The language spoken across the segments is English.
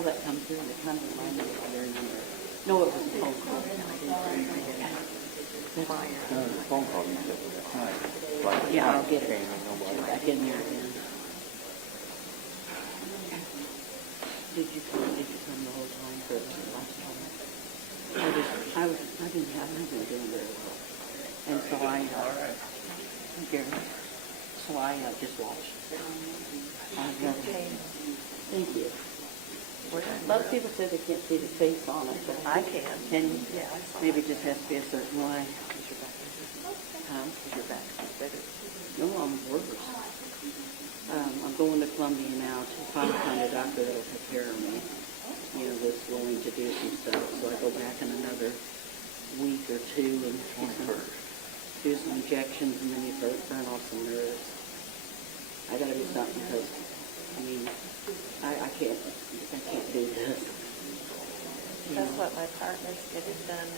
call that come through, and it kind of reminded me of your number. No, it was a phone call. No, the phone call you said last night. Like, Yeah, I'll get it. came and nobody. Back in there again. Did you come the whole time for the last time? I didn't have nothing doing very well. And so I just watched. Thank you. A lot of people say they can't see the face on it, but I can. Can you? Yeah, I saw Maybe it just has to be a certain way. Is your back injured? Huh? Is your back better? No, I'm worse. I'm going to Columbia now to finally find a doctor that'll take care of me. You know, that's willing to do some stuff. So I go back in another week or two and do some injections, and then you burn off some nerves. I gotta do something because, I mean, I can't do this. That's what my partner's getting done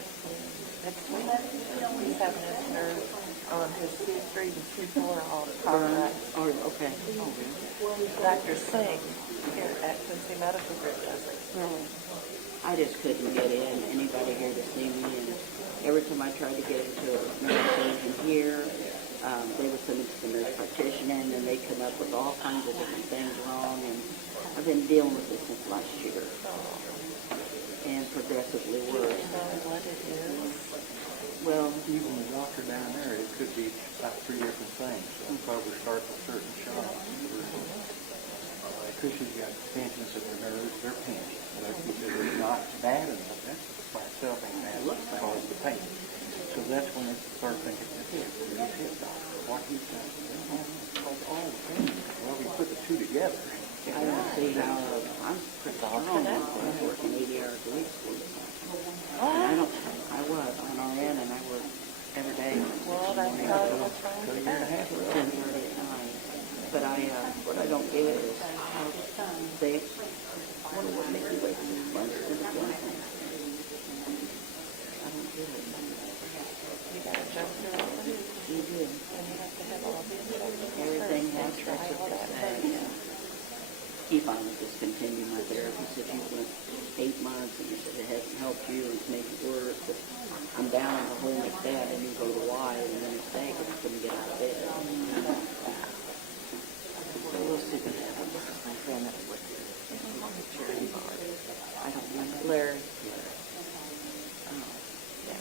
next week. He's having his nerves on his C3 and C4 all cauterized. Oh, okay. Oh, really? Dr. Singh here at Quincy Medical Group does it. I just couldn't get in. Anybody here to see me, and every time I tried to get into a neurosurgeon here, they would send me to the nurse practitioner, and then they come up with all kinds of different things wrong, and I've been dealing with this since last year, and progressively worse. Do you know what it is? Well, Even the doctor down there, it could be about 3 different things. That's why we start with certain shots. Because she's got tensions of her nerves, they're pinched. Like you said, it's not bad enough. That's by itself ain't bad enough to cause the pain. So that's when it's the first thing it's the hip. It's hip doctor. What he's done, cause all the pain. Well, we put the two together. I don't see how I'm pretty strong. I'm working 80 hours a week. I was on RN, and I work every day. Well, that's how it was trying to Year and a half ago. 10:30 at night. But what I don't get is they wonder what makes me wait 6 months to do anything. I don't get it. You got to jump through all the hoops. You do. And you have to have all the instructions. Everything has try to all that say. He finally discontinued my therapy. He said, you went 8 months, and he said it hasn't helped you, and it's making it worse. But I'm down in the hole like that, and you go to the Y, and then it's bad because I couldn't get out of bed. So we'll see what happens. My friend that was with you. Cherry bar. I don't remember. Larry. Oh, yeah.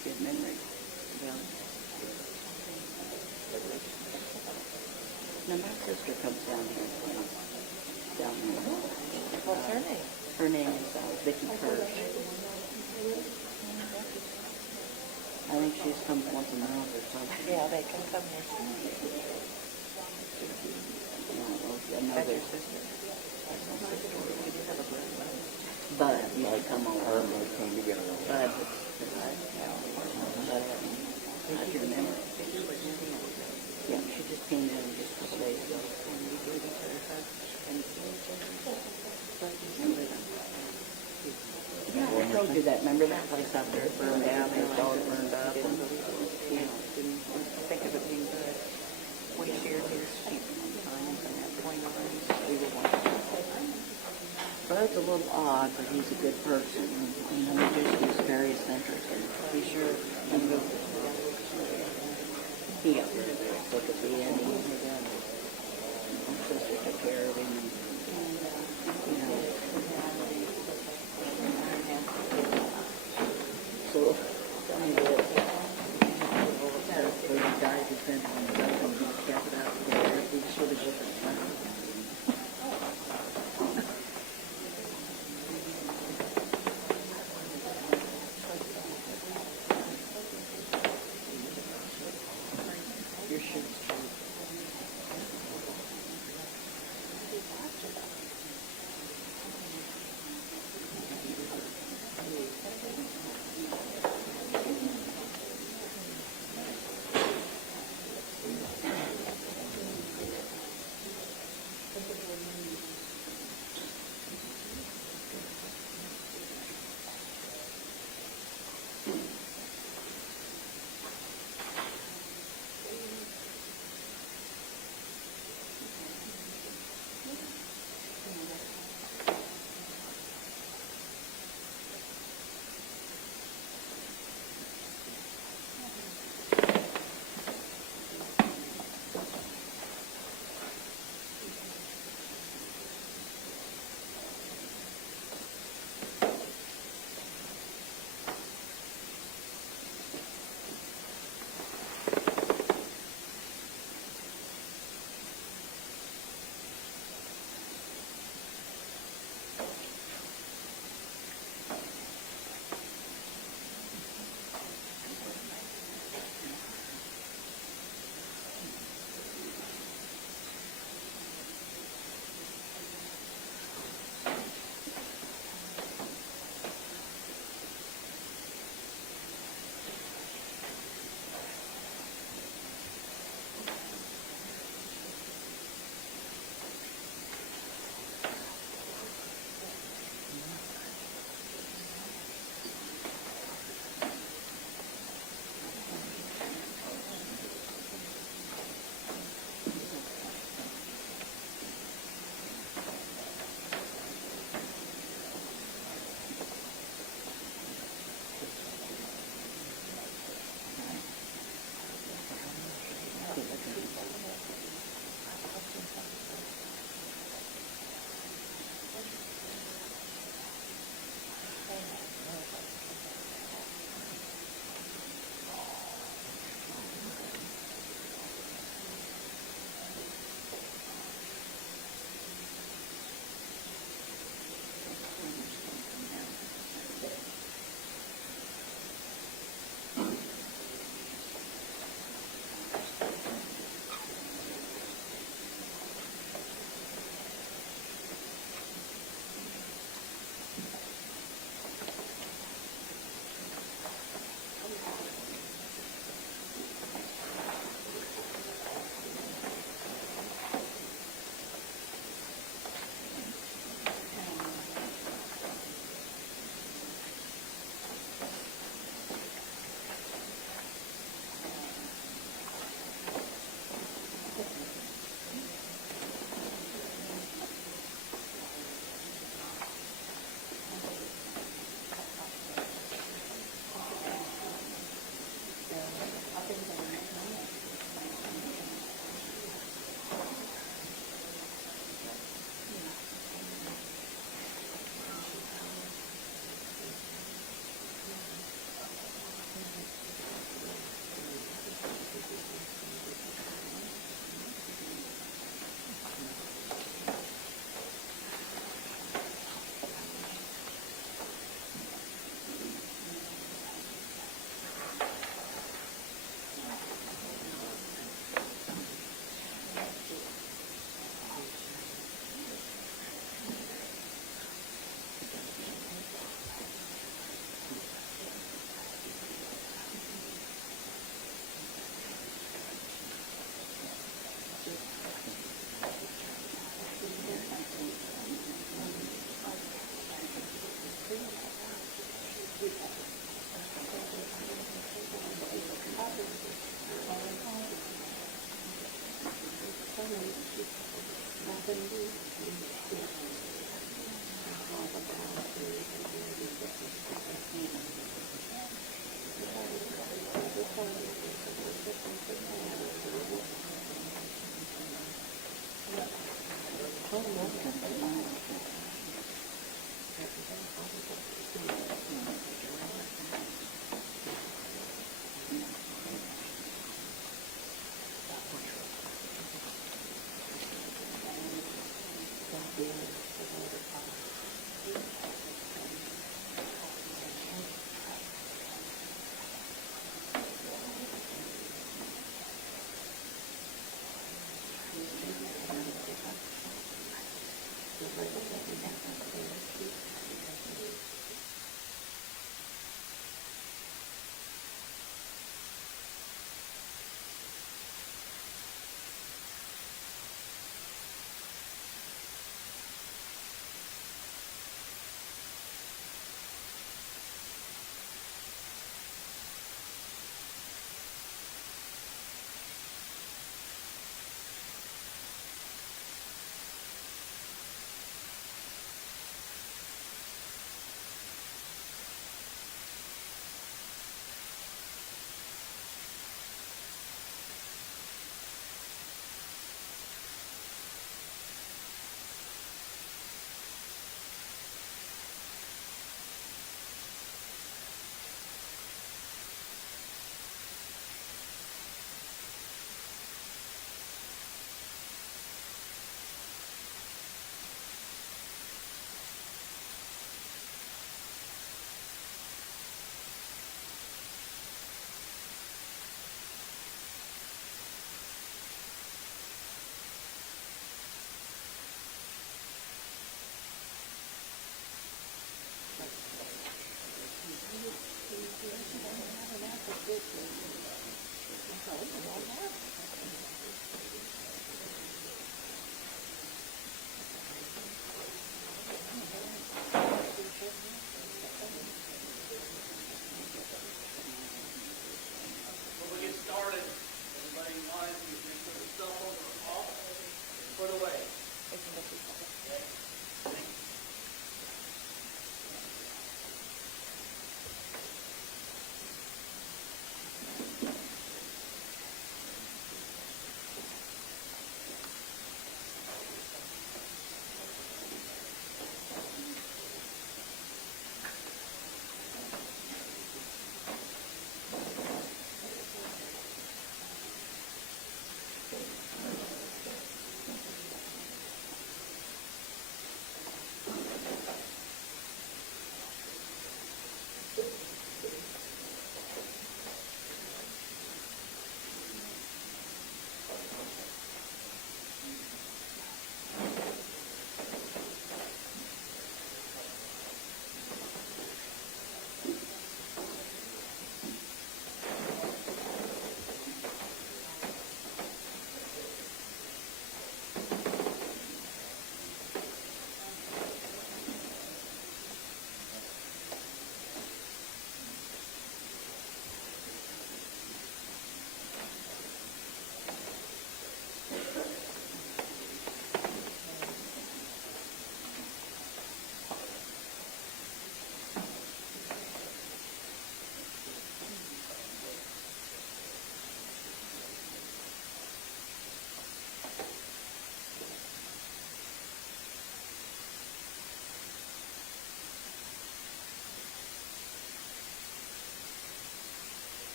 Good memory. Well, now my sister comes down here. Down here. What's her name? Her name is Becky Kirsch. I think she's come once a month or something. Yeah, they can come here. That's your sister. That's my sister. Did you have a brother? Bud used to come over. Our both came together. Bud. I do remember. Yeah, she just came in just a couple days ago. And we gave each other hugs and seen each other. Yeah, I told you that. Remember that place out there burned down and it's all burned up? And, Didn't think of it being good. We shared his sheep sometimes and at point lines. We were one. Bud's a little odd, but he's a good person. And he's very eccentric. And be sure when you go he got really sick at the end. My sister took care of him. And, you know. So, tell me this. So he died in Central and he kept it out there. He should have different time. Your shoes.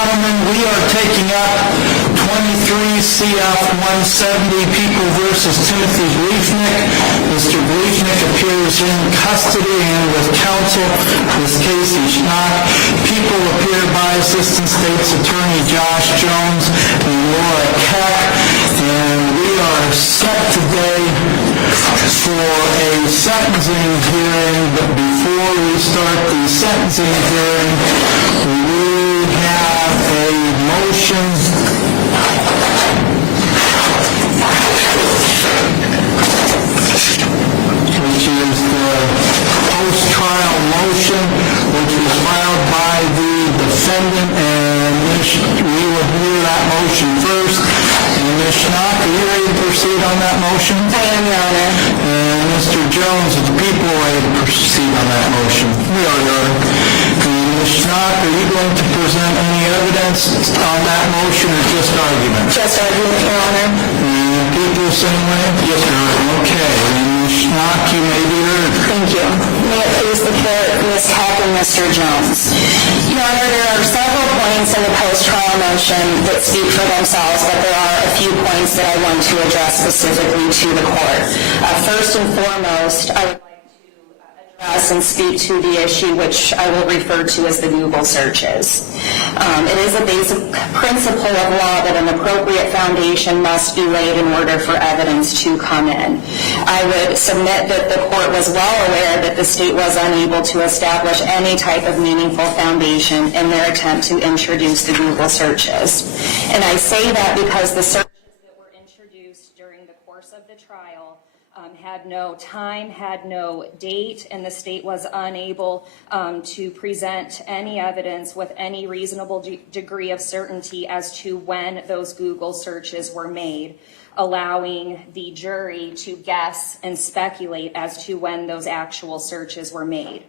gentlemen, we are taking up 23 CF 170, People versus Timothy Bliefnick. Mr. Bliefnick appears in custody and with counsel. This case is not. People appear by Assistant State's Attorney Josh Jones and Laura Keck. And we are set today for a sentencing hearing, but before we start the sentencing hearing, we have a motion which is the post-trial motion, which was filed by the defendant, and we will hear that motion first. And Ms. Schnock, are you ready to proceed on that motion? I am, Your Honor. And Mr. Jones, are the people ready to proceed on that motion? We are, Your Honor. And Ms. Schnock, are you going to present any evidence on that motion or just argument? Just argument, Your Honor. And people same way? Yes, Your Honor. Okay. And Ms. Schnock, you may be heard. Thank you. May it please the court, Ms. Heck and Mr. Jones. Your Honor, there are several points in the post-trial motion that speak for themselves, but there are a few points that I want to address specifically to the court. First and foremost, I would like to address and speak to the issue which I will refer to as the Google searches. It is a basic principle of law that an appropriate foundation must be laid in order for evidence to come in. I would submit that the court was well aware that the state was unable to establish any type of meaningful foundation in their attempt to introduce the Google searches. And I say that because the searches that were introduced during the course of the trial had no time, had no date, and the state was unable to present any evidence with any reasonable degree of certainty as to when those Google searches were made, allowing the jury to guess and speculate as to when those actual searches were made.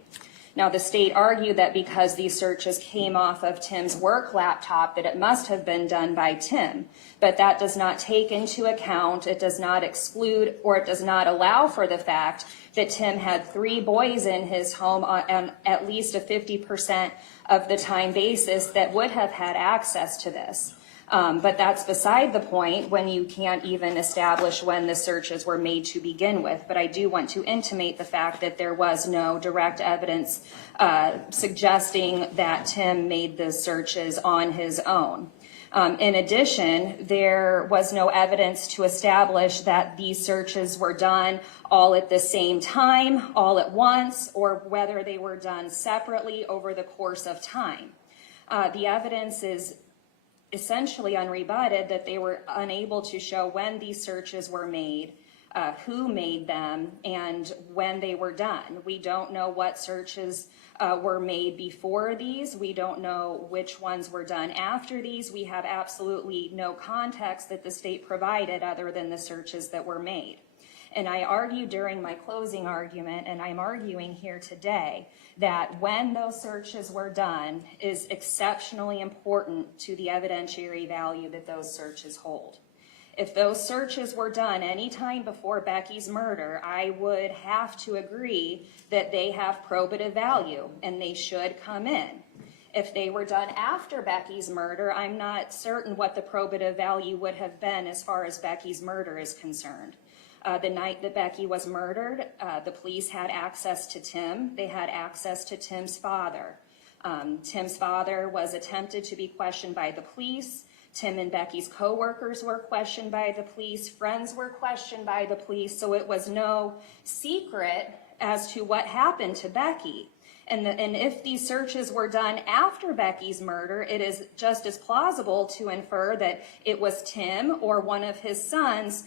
Now, the state argued that because these searches came off of Tim's work laptop, that it must have been done by Tim. But that does not take into account, it does not exclude, or it does not allow for the fact that Tim had 3 boys in his home on at least a 50% of the time basis that would have had access to this. But that's beside the point when you can't even establish when the searches were made to begin with. But I do want to intimate the fact that there was no direct evidence suggesting that Tim made the searches on his own. In addition, there was no evidence to establish that these searches were done all at the same time, all at once, or whether they were done separately over the course of time. The evidence is essentially unrebutted that they were unable to show when these searches were made, who made them, and when they were done. We don't know what searches were made before these. We don't know which ones were done after these. We have absolutely no context that the state provided other than the searches that were made. And I argued during my closing argument, and I'm arguing here today, that when those searches were done is exceptionally important to the evidentiary value that those searches hold. If those searches were done any time before Becky's murder, I would have to agree that they have probative value and they should come in. If they were done after Becky's murder, I'm not certain what the probative value would have been as far as Becky's murder is concerned. The night that Becky was murdered, the police had access to Tim. They had access to Tim's father. Tim's father was attempted to be questioned by the police. Tim and Becky's co-workers were questioned by the police. Friends were questioned by the police. So it was no secret as to what happened to Becky. And if these searches were done after Becky's murder, it is just as plausible to infer that it was Tim or one of his sons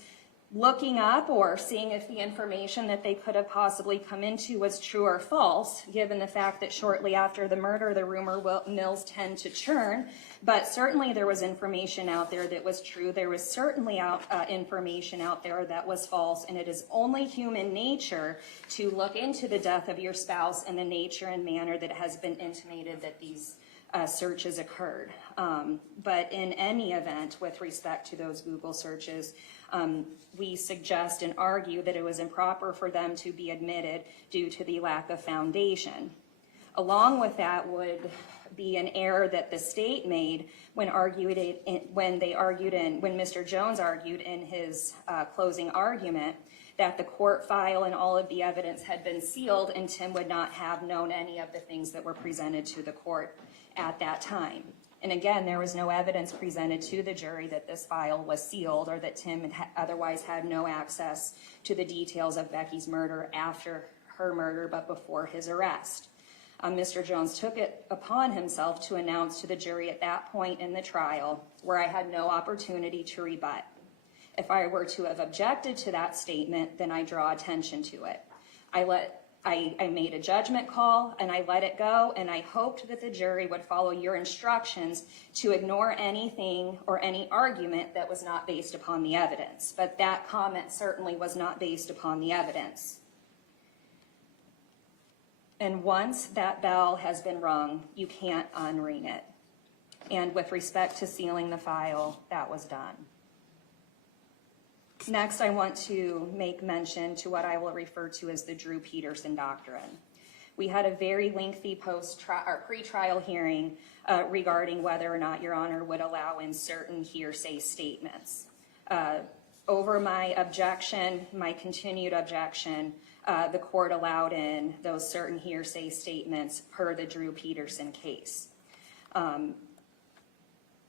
looking up or seeing if the information that they could have possibly come into was true or false, given the fact that shortly after the murder, the rumor mills tend to churn. But certainly there was information out there that was true. There was certainly information out there that was false. And it is only human nature to look into the death of your spouse and the nature and manner that has been intimated that these searches occurred. But in any event, with respect to those Google searches, we suggest and argue that it was improper for them to be admitted due to the lack of foundation. Along with that would be an error that the state made when Mr. Jones argued in his closing argument that the court file and all of the evidence had been sealed, and Tim would not have known any of the things that were presented to the court at that time. And again, there was no evidence presented to the jury that this file was sealed or that Tim otherwise had no access to the details of Becky's murder after her murder but before his arrest. Mr. Jones took it upon himself to announce to the jury at that point in the trial, where I had no opportunity to rebut. If I were to have objected to that statement, then I draw attention to it. I made a judgment call and I let it go, and I hoped that the jury would follow your instructions to ignore anything or any argument that was not based upon the evidence. But that comment certainly was not based upon the evidence. And once that bell has been rung, you can't unring it. And with respect to sealing the file, that was done. Next, I want to make mention to what I will refer to as the Drew Peterson Doctrine. We had a very lengthy pre-trial hearing regarding whether or not Your Honor would allow in certain hearsay statements. Over my objection, my continued objection, the court allowed in those certain hearsay statements per the Drew Peterson case.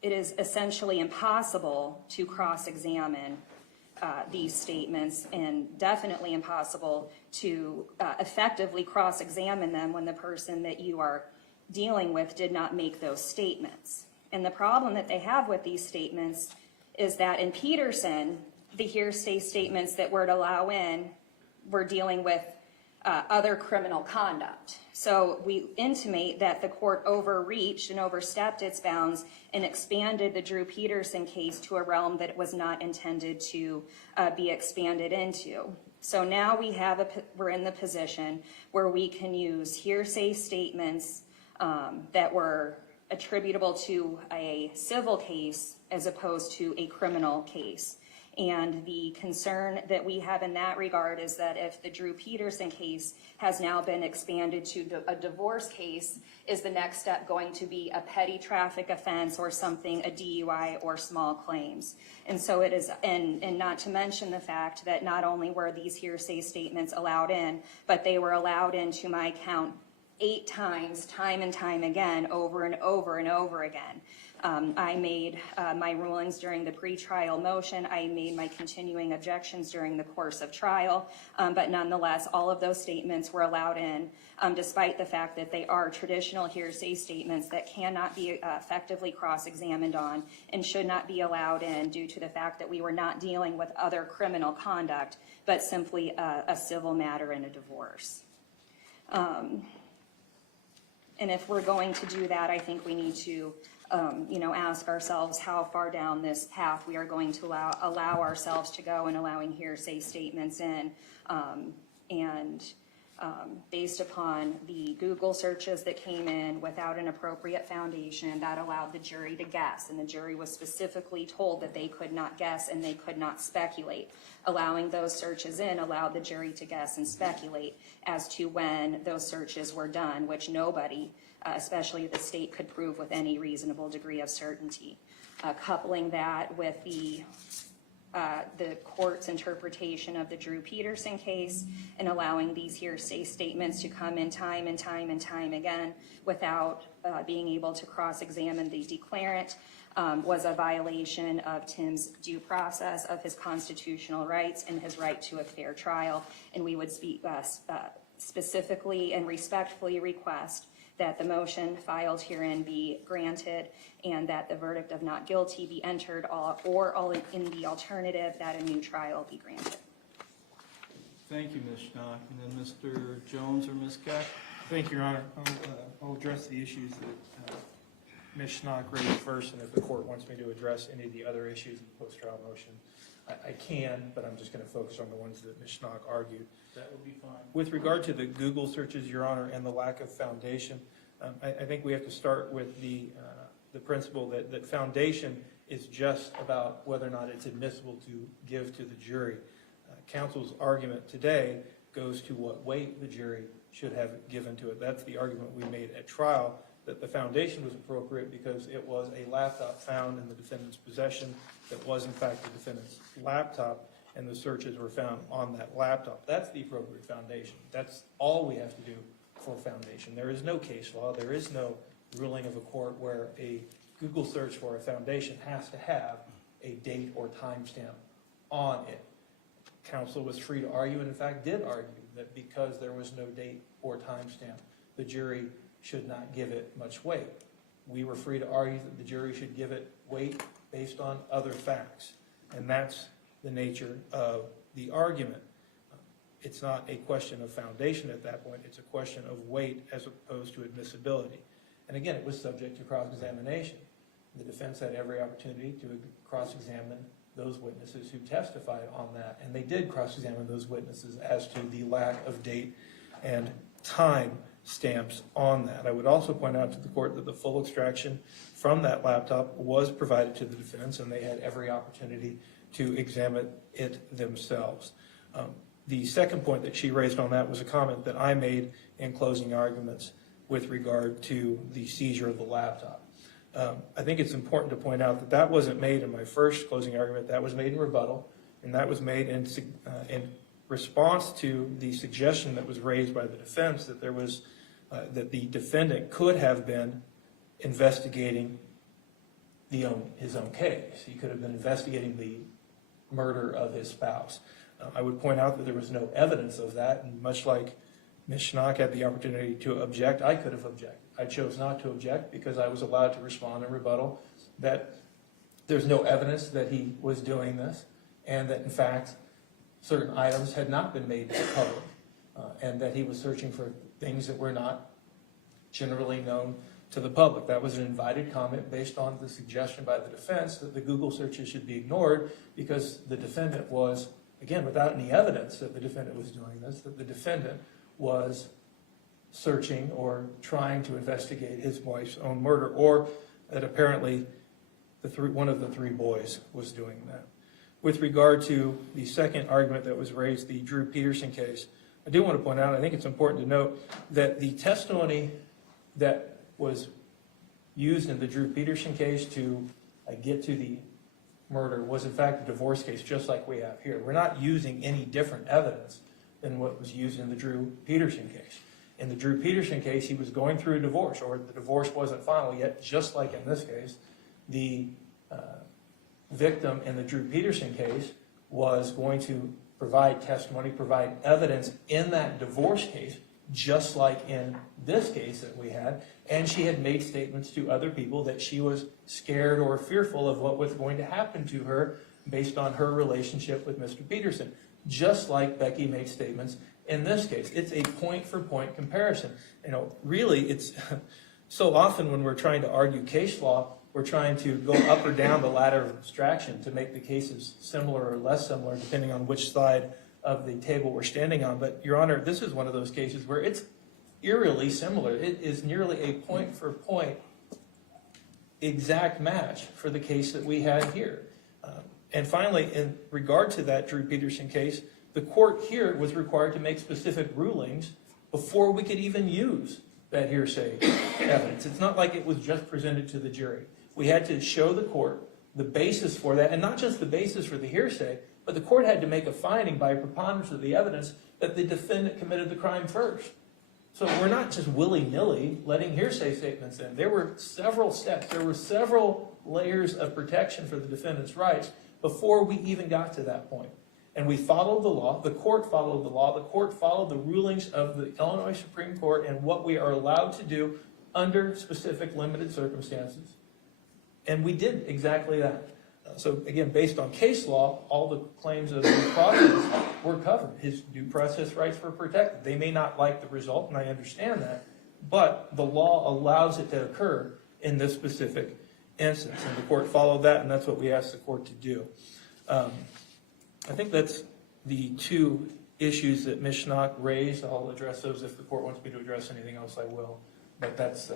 It is essentially impossible to cross-examine these statements, and definitely impossible to effectively cross-examine them when the person that you are dealing with did not make those statements. And the problem that they have with these statements is that in Peterson, the hearsay statements that were to allow in were dealing with other criminal conduct. So we intimate that the court overreached and overstepped its bounds and expanded the Drew Peterson case to a realm that it was not intended to be expanded into. So now we're in the position where we can use hearsay statements that were attributable to a civil case as opposed to a criminal case. And the concern that we have in that regard is that if the Drew Peterson case has now been expanded to a divorce case, is the next step going to be a petty traffic offense or something, a DUI or small claims? And so it is, and not to mention the fact that not only were these hearsay statements allowed in, but they were allowed into my count 8 times, time and time again, over and over and over again. I made my rulings during the pre-trial motion. I made my continuing objections during the course of trial, but nonetheless, all of those statements were allowed in, despite the fact that they are traditional hearsay statements that cannot be effectively cross-examined on and should not be allowed in due to the fact that we were not dealing with other criminal conduct, but simply a civil matter in a divorce. And if we're going to do that, I think we need to ask ourselves how far down this path we are going to allow ourselves to go in allowing hearsay statements in. Based upon the Google searches that came in without an appropriate foundation, that allowed the jury to guess. And the jury was specifically told that they could not guess and they could not speculate. Allowing those searches in allowed the jury to guess and speculate as to when those searches were done, which nobody, especially the state, could prove with any reasonable degree of certainty. Coupling that with the court's interpretation of the Drew Peterson case and allowing these hearsay statements to come in time and time and time again without being able to cross-examine the declarant was a violation of Tim's due process of his constitutional rights and his right to a fair trial. And we would specifically and respectfully request that the motion filed herein be granted and that the verdict of not guilty be entered, or in the alternative that a new trial be granted. Thank you, Ms. Schnock. And then Mr. Jones or Ms. Keck? Thank you, Your Honor. I'll address the issues that Ms. Schnock raised first, and if the court wants me to address any of the other issues in the post-trial motion, I can, but I'm just going to focus on the ones that Ms. Schnock argued. That would be fine. With regard to the Google searches, Your Honor, and the lack of foundation, I think we have to start with the principle that foundation is just about whether or not it's admissible to give to the jury. Counsel's argument today goes to what weight the jury should have given to it. That's the argument we made at trial, that the foundation was appropriate because it was a laptop found in the defendant's possession that was in fact the defendant's laptop, and the searches were found on that laptop. That's the appropriate foundation. That's all we have to do for foundation. There is no case law. There is no ruling of a court where a Google search for a foundation has to have a date or timestamp on it. Counsel was free to argue, and in fact did argue, that because there was no date or timestamp, the jury should not give it much weight. We were free to argue that the jury should give it weight based on other facts, and that's the nature of the argument. It's not a question of foundation at that point. It's a question of weight as opposed to admissibility. And again, it was subject to cross-examination. The defense had every opportunity to cross-examine those witnesses who testified on that, and they did cross-examine those witnesses as to the lack of date and time stamps on that. I would also point out to the court that the full extraction from that laptop was provided to the defense, and they had every opportunity to examine it themselves. The second point that she raised on that was a comment that I made in closing arguments with regard to the seizure of the laptop. I think it's important to point out that that wasn't made in my first closing argument. That was made in rebuttal, and that was made in response to the suggestion that was raised by the defense that there was that the defendant could have been investigating his own case. He could have been investigating the murder of his spouse. I would point out that there was no evidence of that, and much like Ms. Schnock had the opportunity to object, I could have objected. I chose not to object because I was allowed to respond in rebuttal that there's no evidence that he was doing this, and that in fact certain items had not been made public, and that he was searching for things that were not generally known to the public. That was an invited comment based on the suggestion by the defense that the Google searches should be ignored because the defendant was, again, without any evidence that the defendant was doing this, that the defendant was searching or trying to investigate his wife's own murder, or that apparently one of the three boys was doing that. With regard to the second argument that was raised, the Drew Peterson case, I do want to point out, I think it's important to note that the testimony that was used in the Drew Peterson case to get to the murder was in fact a divorce case, just like we have here. We're not using any different evidence than what was used in the Drew Peterson case. In the Drew Peterson case, he was going through a divorce, or the divorce wasn't final yet, just like in this case. The victim in the Drew Peterson case was going to provide testimony, provide evidence in that divorce case, just like in this case that we had, and she had made statements to other people that she was scared or fearful of what was going to happen to her based on her relationship with Mr. Peterson, just like Becky made statements in this case. It's a point-for-point comparison. Really, it's so often when we're trying to argue case law, we're trying to go up or down the ladder of abstraction to make the cases similar or less similar, depending on which side of the table we're standing on. But, Your Honor, this is one of those cases where it's eerily similar. It is nearly a point-for-point exact match for the case that we had here. And finally, in regard to that Drew Peterson case, the court here was required to make specific rulings before we could even use that hearsay evidence. It's not like it was just presented to the jury. We had to show the court the basis for that, and not just the basis for the hearsay, but the court had to make a finding by a preponderance of the evidence that the defendant committed the crime first. So we're not just willy-nilly letting hearsay statements in. There were several steps. There were several layers of protection for the defendant's rights before we even got to that point. And we followed the law. The court followed the law. The court followed the rulings of the Illinois Supreme Court and what we are allowed to do under specific limited circumstances. And we did exactly that. So again, based on case law, all the claims of due process were covered. His due process rights were protected. They may not like the result, and I understand that, but the law allows it to occur in this specific instance. And the court followed that, and that's what we asked the court to do. I think that's the two issues that Ms. Schnock raised. I'll address those. If the court wants me to address anything else, I will. But that's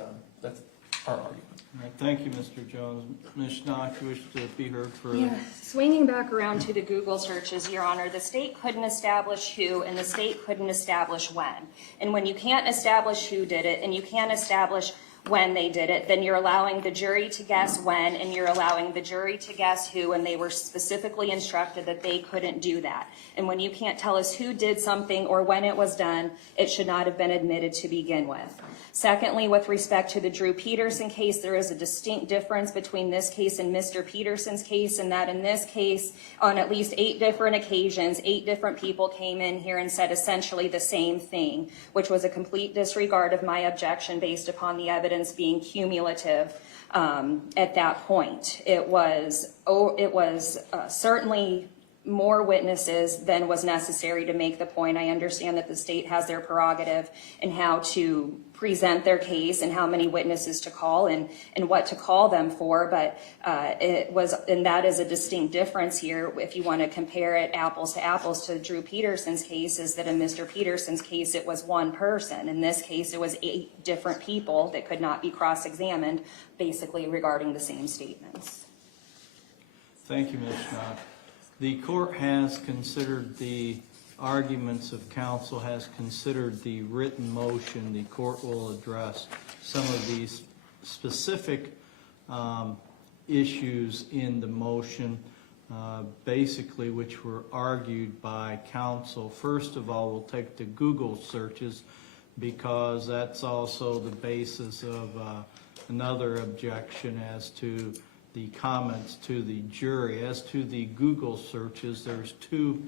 our argument. All right, thank you, Mr. Jones. Ms. Schnock, you wish to be heard further? Yeah. Swinging back around to the Google searches, Your Honor, the state couldn't establish who and the state couldn't establish when. And when you can't establish who did it and you can't establish when they did it, then you're allowing the jury to guess when, and you're allowing the jury to guess who, and they were specifically instructed that they couldn't do that. And when you can't tell us who did something or when it was done, it should not have been admitted to begin with. Secondly, with respect to the Drew Peterson case, there is a distinct difference between this case and Mr. Peterson's case, in that in this case, on at least 8 different occasions, 8 different people came in here and said essentially the same thing, which was a complete disregard of my objection based upon the evidence being cumulative at that point. It was certainly more witnesses than was necessary to make the point. I understand that the state has their prerogative in how to present their case and how many witnesses to call and what to call them for, but and that is a distinct difference here. If you want to compare it apples to apples to Drew Peterson's case, is that in Mr. Peterson's case it was one person. In this case it was 8 different people that could not be cross-examined, basically regarding the same statements. Thank you, Ms. Schnock. The court has considered the arguments of counsel, has considered the written motion. The court will address some of these specific issues in the motion, basically which were argued by counsel. First of all, we'll take the Google searches, because that's also the basis of another objection as to the comments to the jury. As to the Google searches, there's 2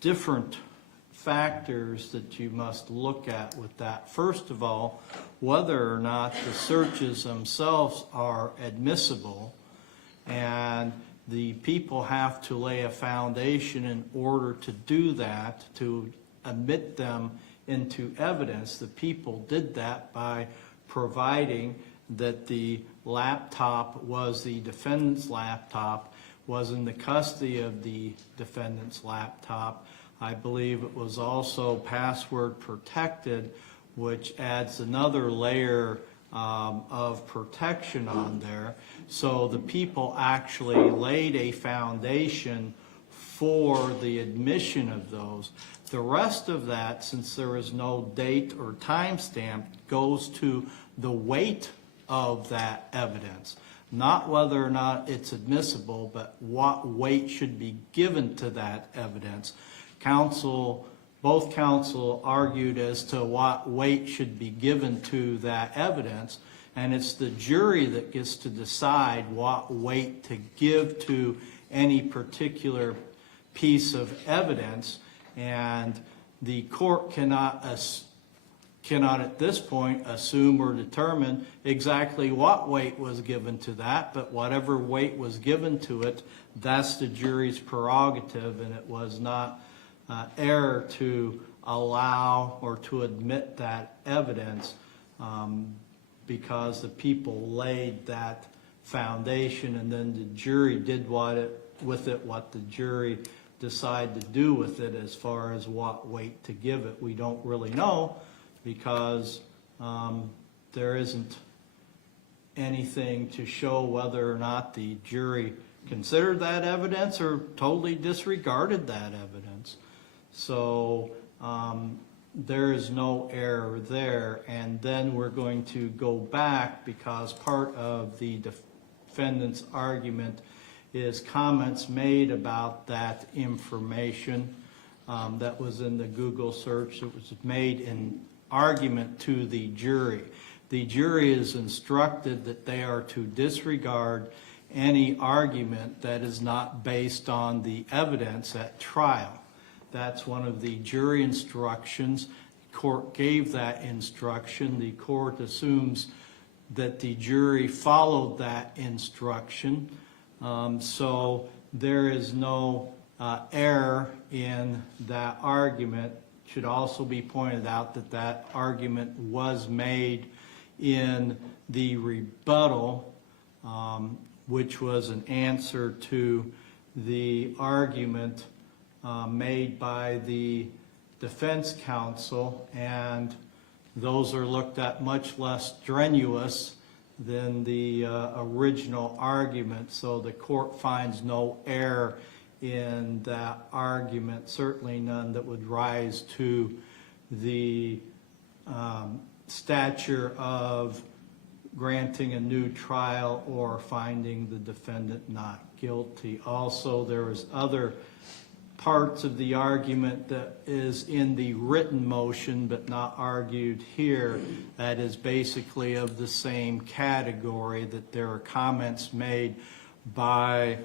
different factors that you must look at with that. First of all, whether or not the searches themselves are admissible, and the people have to lay a foundation in order to do that, to admit them into evidence. The people did that by providing that the laptop was the defendant's laptop, was in the custody of the defendant's laptop. I believe it was also password protected, which adds another layer of protection on there. So the people actually laid a foundation for the admission of those. The rest of that, since there is no date or timestamp, goes to the weight of that evidence. Not whether or not it's admissible, but what weight should be given to that evidence. Both counsel argued as to what weight should be given to that evidence, and it's the jury that gets to decide what weight to give to any particular piece of evidence, and the court cannot at this point assume or determine exactly what weight was given to that, but whatever weight was given to it, that's the jury's prerogative, and it was not error to allow or to admit that evidence because the people laid that foundation, and then the jury did what the jury decided to do with it as far as what weight to give it. We don't really know, because there isn't anything to show whether or not the jury considered that evidence or totally disregarded that evidence. So there is no error there. And then we're going to go back, because part of the defendant's argument is comments made about that information that was in the Google search. It was made in argument to the jury. The jury is instructed that they are to disregard any argument that is not based on the evidence at trial. That's one of the jury instructions. The court gave that instruction. The court assumes that the jury followed that instruction. So there is no error in that argument. Should also be pointed out that that argument was made in the rebuttal, which was an answer to the argument made by the defense counsel, and those are looked at much less strenuous than the original argument. So the court finds no error in that argument, certainly none that would rise to the stature of granting a new trial or finding the defendant not guilty. Also, there was other parts of the argument that is in the written motion but not argued here that is basically of the same category, that there are comments made by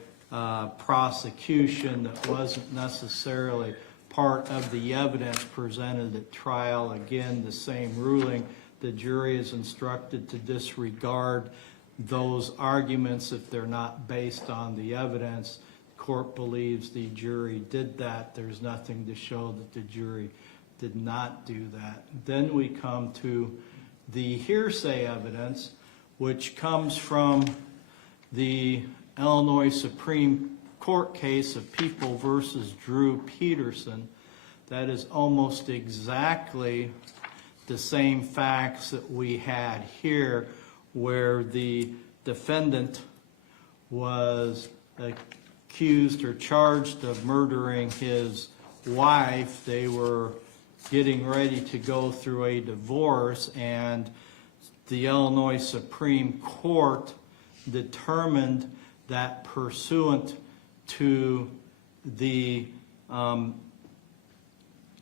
prosecution that wasn't necessarily part of the evidence presented at trial. Again, the same ruling. The jury is instructed to disregard those arguments if they're not based on the evidence. The court believes the jury did that. There's nothing to show that the jury did not do that. Then we come to the hearsay evidence, which comes from the Illinois Supreme Court case of People versus Drew Peterson. That is almost exactly the same facts that we had here, where the defendant was accused or charged of murdering his wife. They were getting ready to go through a divorce, and the Illinois Supreme Court determined that pursuant to the,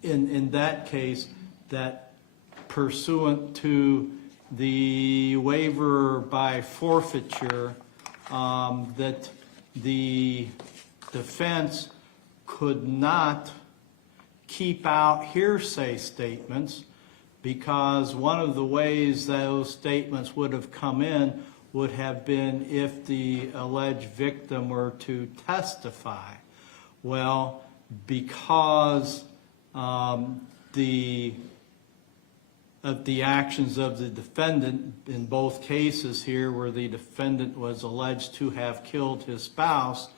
in that case, that pursuant to the waiver by forfeiture, that the defense could not keep out hearsay statements, because one of the ways those statements would have come in would have been if the alleged victim were to testify. Well, because of the actions of the defendant in both cases here, where the defendant was alleged to have killed his spouse,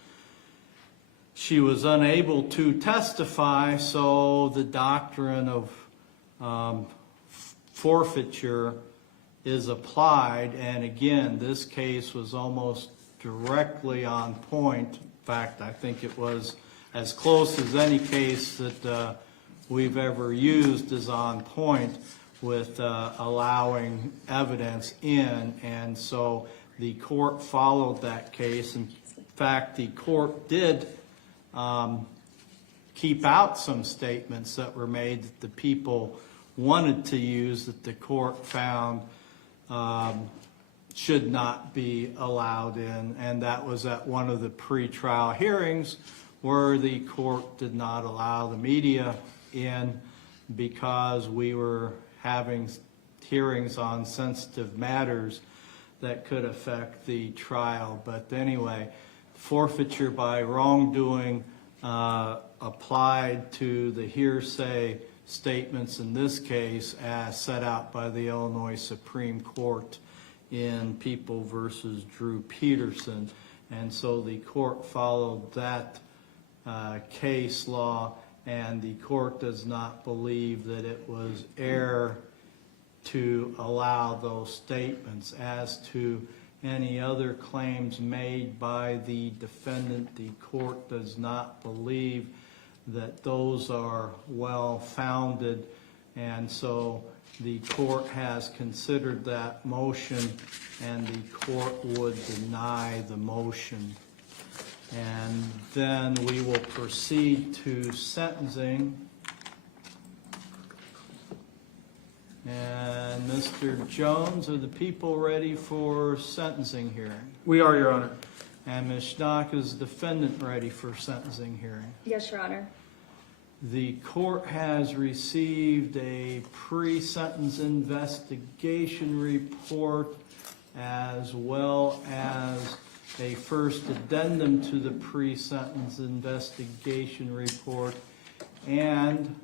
she was unable to testify, so the doctrine of forfeiture is applied. And again, this case was almost directly on point. In fact, I think it was as close as any case that we've ever used is on point with allowing evidence in, and so the court followed that case. In fact, the court did keep out some statements that were made that the people wanted to use, that the court found should not be allowed in, and that was at one of the pre-trial hearings where the court did not allow the media in because we were having hearings on sensitive matters that could affect the trial. But anyway, forfeiture by wrongdoing applied to the hearsay statements in this case as set out by the Illinois Supreme Court in People versus Drew Peterson. And so the court followed that case law, and the court does not believe that it was error to allow those statements. As to any other claims made by the defendant, the court does not believe that those are well-founded, and so the court has considered that motion, and the court would deny the motion. And then we will proceed to sentencing. And Mr. Jones, are the people ready for sentencing hearing? We are, Your Honor. And Ms. Schnock, is the defendant ready for sentencing hearing? Yes, Your Honor. The court has received a pre-sentence investigation report as well as a first addendum to the pre-sentence investigation report and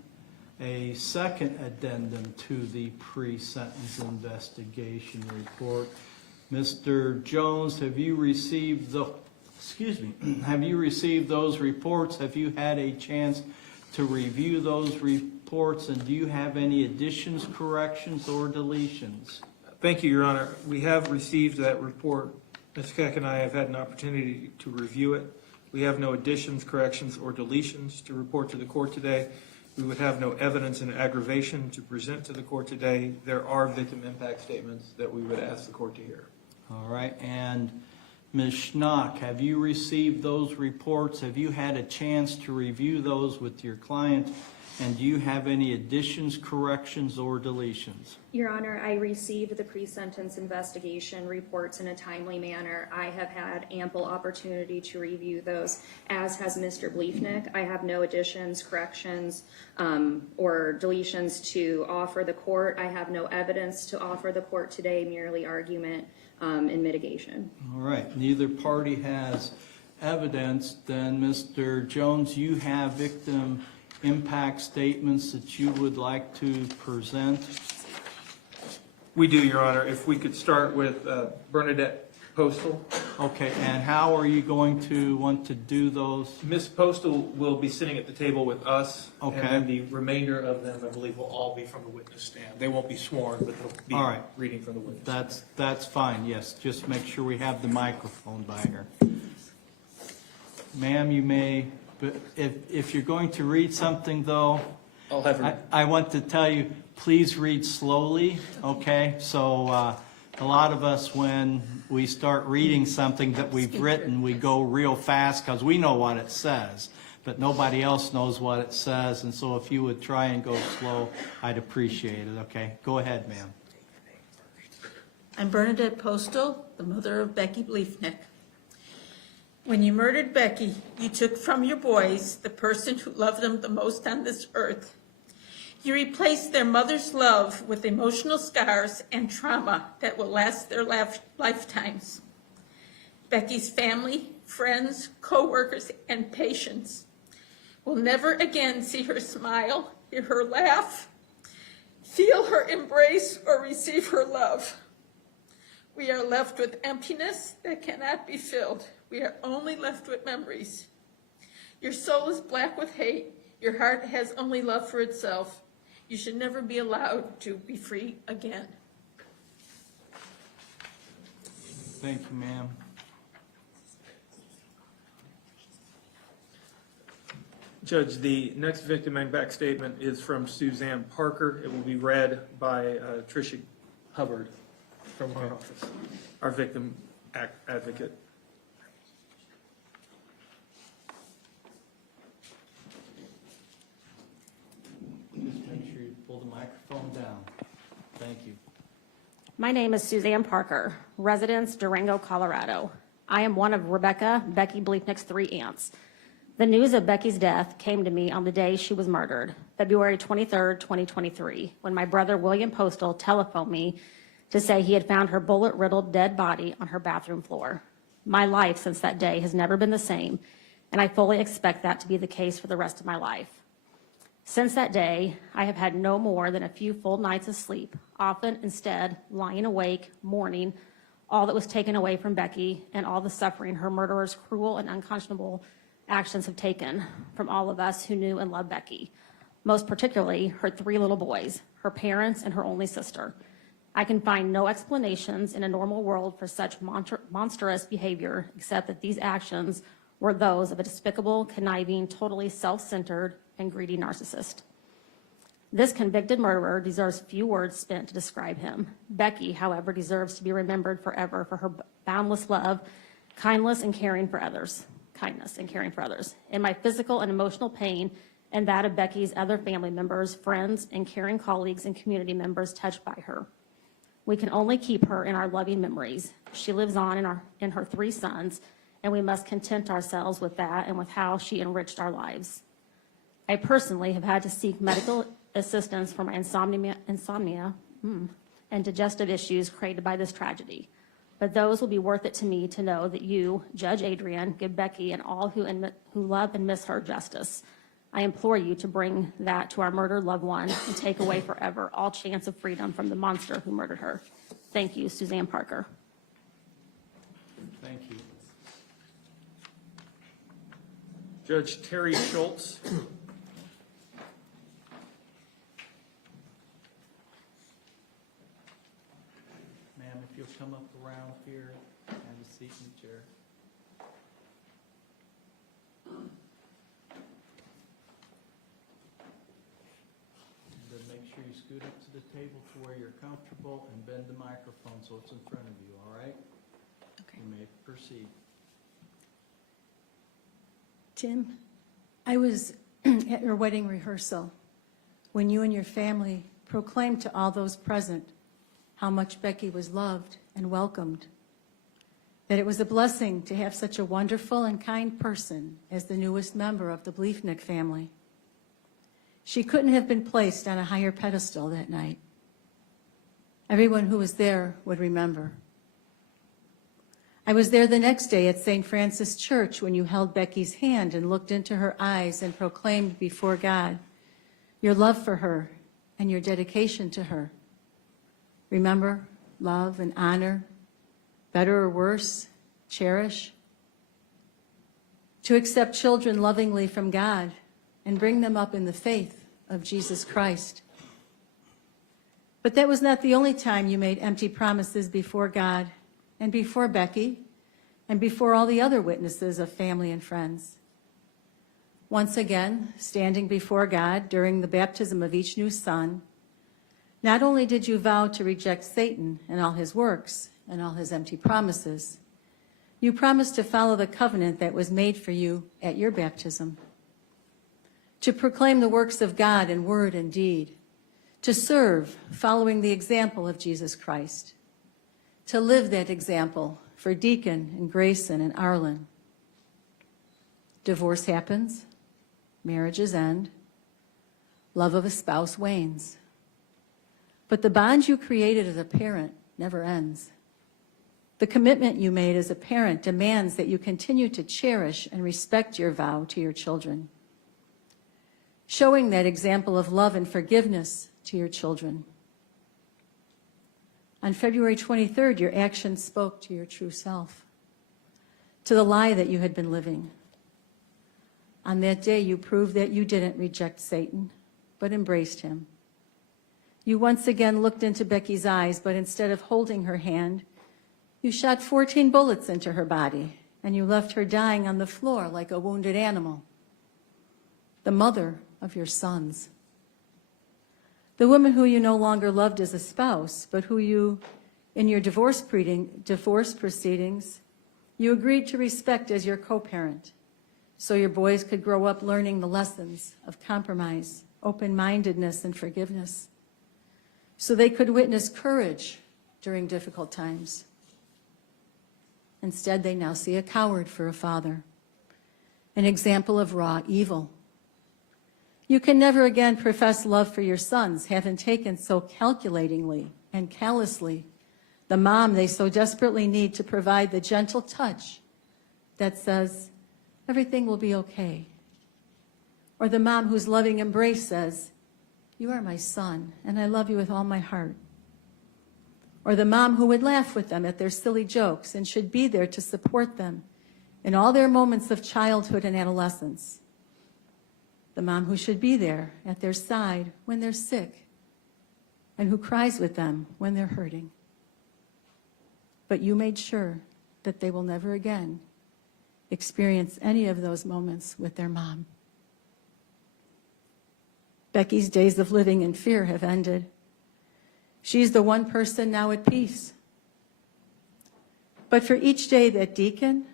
a second addendum to the pre-sentence investigation report. Mr. Jones, have you received have you received those reports? Have you had a chance to review those reports, and do you have any additions, corrections, or deletions? Thank you, Your Honor. We have received that report. Ms. Keck and I have had an opportunity to review it. We have no additions, corrections, or deletions to report to the court today. We would have no evidence in aggravation to present to the court today. There are victim impact statements that we would ask the court to hear. All right, and Ms. Schnock, have you received those reports? Have you had a chance to review those with your client? And do you have any additions, corrections, or deletions? Your Honor, I received the pre-sentence investigation reports in a timely manner. I have had ample opportunity to review those, as has Mr. Bliefnick. I have no additions, corrections, or deletions to offer the court. I have no evidence to offer the court today, merely argument and mitigation. All right, neither party has evidence. Then, Mr. Jones, you have victim impact statements that you would like to present? We do, Your Honor. If we could start with Bernadette Postal. Okay, and how are you going to want to do those? Ms. Postal will be sitting at the table with us. Okay. And then the remainder of them, I believe, will all be from the witness stand. They won't be sworn, but they'll be All right. reading from the witness stand. That's fine, yes. Just make sure we have the microphone by her. Ma'am, you may, but if you're going to read something, though, I'll have her. I want to tell you, please read slowly, okay? So a lot of us, when we start reading something that we've written, we go real fast because we know what it says, but nobody else knows what it says. And so if you would try and go slow, I'd appreciate it, okay? Go ahead, ma'am. I'm Bernadette Postal, the mother of Becky Bliefnick. When you murdered Becky, you took from your boys the person who loved them the most on this earth. You replaced their mother's love with emotional scars and trauma that will last their lifetimes. Becky's family, friends, co-workers, and patients will never again see her smile, hear her laugh, feel her embrace, or receive her love. We are left with emptiness that cannot be filled. We are only left with memories. Your soul is black with hate. Your heart has only love for itself. You should never be allowed to be free again. Thank you, ma'am. Judge, the next victim impact statement is from Suzanne Parker. It will be read by Tricia Hubbard from our office, our victim advocate. Just make sure you pull the microphone down. Thank you. My name is Suzanne Parker, residence Durango, Colorado. I am one of Becky Bliefnick's 3 aunts. The news of Becky's death came to me on the day she was murdered, February 23rd, 2023, when my brother William Postal telephoned me to say he had found her bullet-riddled dead body on her bathroom floor. My life since that day has never been the same, and I fully expect that to be the case for the rest of my life. Since that day, I have had no more than a few full nights of sleep, often instead lying awake, mourning all that was taken away from Becky and all the suffering her murderer's cruel and unconscionable actions have taken from all of us who knew and loved Becky, most particularly her 3 little boys, her parents, and her only sister. I can find no explanations in a normal world for such monstrous behavior except that these actions were those of a despicable, conniving, totally self-centered, and greedy narcissist. This convicted murderer deserves few words spent to describe him. Becky, however, deserves to be remembered forever for her boundless love, kindness, and caring for others. In my physical and emotional pain and that of Becky's other family members, friends, and caring colleagues and community members touched by her. We can only keep her in our loving memories. She lives on in her 3 sons, and we must content ourselves with that and with how she enriched our lives. I personally have had to seek medical assistance for my insomnia and digestive issues created by this tragedy. But those will be worth it to me to know that you, Judge Adrian, give Becky and all who love and miss her justice. I implore you to bring that to our murdered loved one and take away forever all chance of freedom from the monster who murdered her. Thank you, Suzanne Parker. Thank you. Judge Terry Schultz. Ma'am, if you'll come up around here, have a seat in the chair. scoot up to the table to where you're comfortable and bend the microphone so it's in front of you, all right? Okay. You may proceed. Tim, I was at your wedding rehearsal when you and your family proclaimed to all those present how much Becky was loved and welcomed, that it was a blessing to have such a wonderful and kind person as the newest member of the Bliefnick family. She couldn't have been placed on a higher pedestal that night. Everyone who was there would remember. I was there the next day at St. Francis Church when you held Becky's hand and looked into her eyes and proclaimed before God your love for her and your dedication to her. Remember, love and honor, better or worse, cherish. To accept children lovingly from God and bring them up in the faith of Jesus Christ. But that was not the only time you made empty promises before God and before Becky and before all the other witnesses of family and friends. Once again, standing before God during the baptism of each new son, not only did you vow to reject Satan and all his works and all his empty promises, you promised to follow the covenant that was made for you at your baptism, to proclaim the works of God in word and deed, to serve following the example of Jesus Christ, to live that example for Deacon and Grayson and Arlen. Divorce happens, marriages end, love of a spouse wanes. But the bond you created as a parent never ends. The commitment you made as a parent demands that you continue to cherish and respect your vow to your children, showing that example of love and forgiveness to your children. On February 23rd, your actions spoke to your true self, to the lie that you had been living. On that day, you proved that you didn't reject Satan, but embraced him. You once again looked into Becky's eyes, but instead of holding her hand, you shot 14 bullets into her body, and you left her dying on the floor like a wounded animal, the mother of your sons. The woman who you no longer loved as a spouse, but who you, in your divorce proceedings, you agreed to respect as your co-parent, so your boys could grow up learning the lessons of compromise, open-mindedness, and forgiveness, so they could witness courage during difficult times. Instead, they now see a coward for a father, an example of raw evil. You can never again profess love for your sons, having taken so calculatingly and callously the mom they so desperately need to provide the gentle touch that says, everything will be okay. Or the mom whose loving embrace says, you are my son, and I love you with all my heart. Or the mom who would laugh with them at their silly jokes and should be there to support them in all their moments of childhood and adolescence. The mom who should be there at their side when they're sick and who cries with them when they're hurting. But you made sure that they will never again experience any of those moments with their mom. Becky's days of living in fear have ended. She's the one person now at peace. But for each day that Deacon,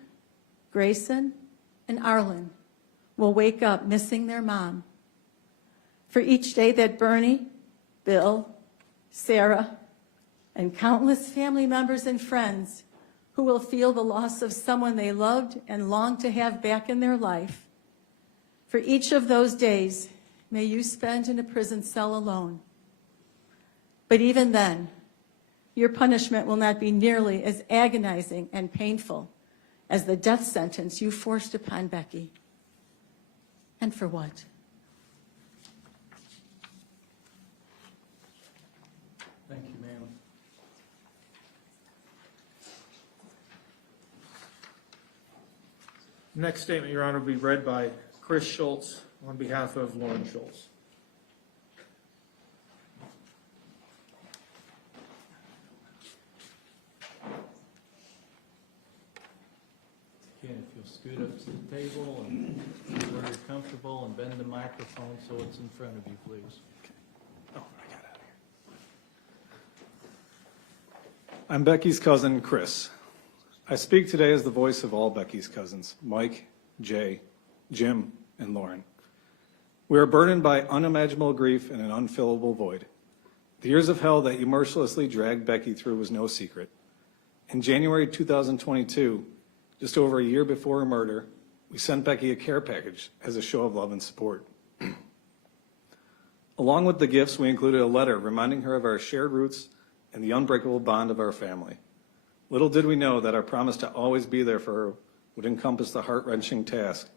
Grayson, and Arlen will wake up missing their mom, for each day that Bernie, Bill, Sarah, and countless family members and friends who will feel the loss of someone they loved and longed to have back in their life, for each of those days, may you spend in a prison cell alone. But even then, your punishment will not be nearly as agonizing and painful as the death sentence you forced upon Becky. And for what? Thank you, ma'am. Next statement, Your Honor, will be read by Chris Schultz on behalf of Lauren Schultz. Again, if you'll scoot up to the table and where you're comfortable and bend the microphone so it's in front of you, please. Oh, I got it. I'm Becky's cousin, Chris. I speak today as the voice of all Becky's cousins, Mike, Jay, Jim, and Lauren. We are burdened by unimaginable grief and an unfillable void. The years of hell that you mercilessly dragged Becky through was no secret. In January 2022, just over a year before her murder, we sent Becky a care package as a show of love and support. Along with the gifts, we included a letter reminding her of our shared roots and the unbreakable bond of our family. Little did we know that our promise to always be there for her would encompass the heart-wrenching task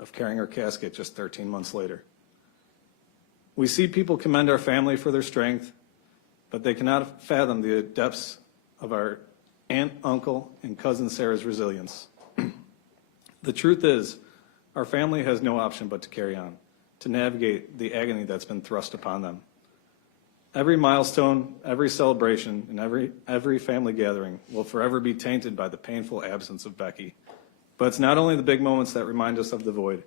of carrying her casket just 13 months later. We see people commend our family for their strength, but they cannot fathom the depths of our aunt, uncle, and cousin Sarah's resilience. The truth is, our family has no option but to carry on, to navigate the agony that's been thrust upon them. Every milestone, every celebration, and every family gathering will forever be tainted by the painful absence of Becky. But it's not only the big moments that remind us of the void.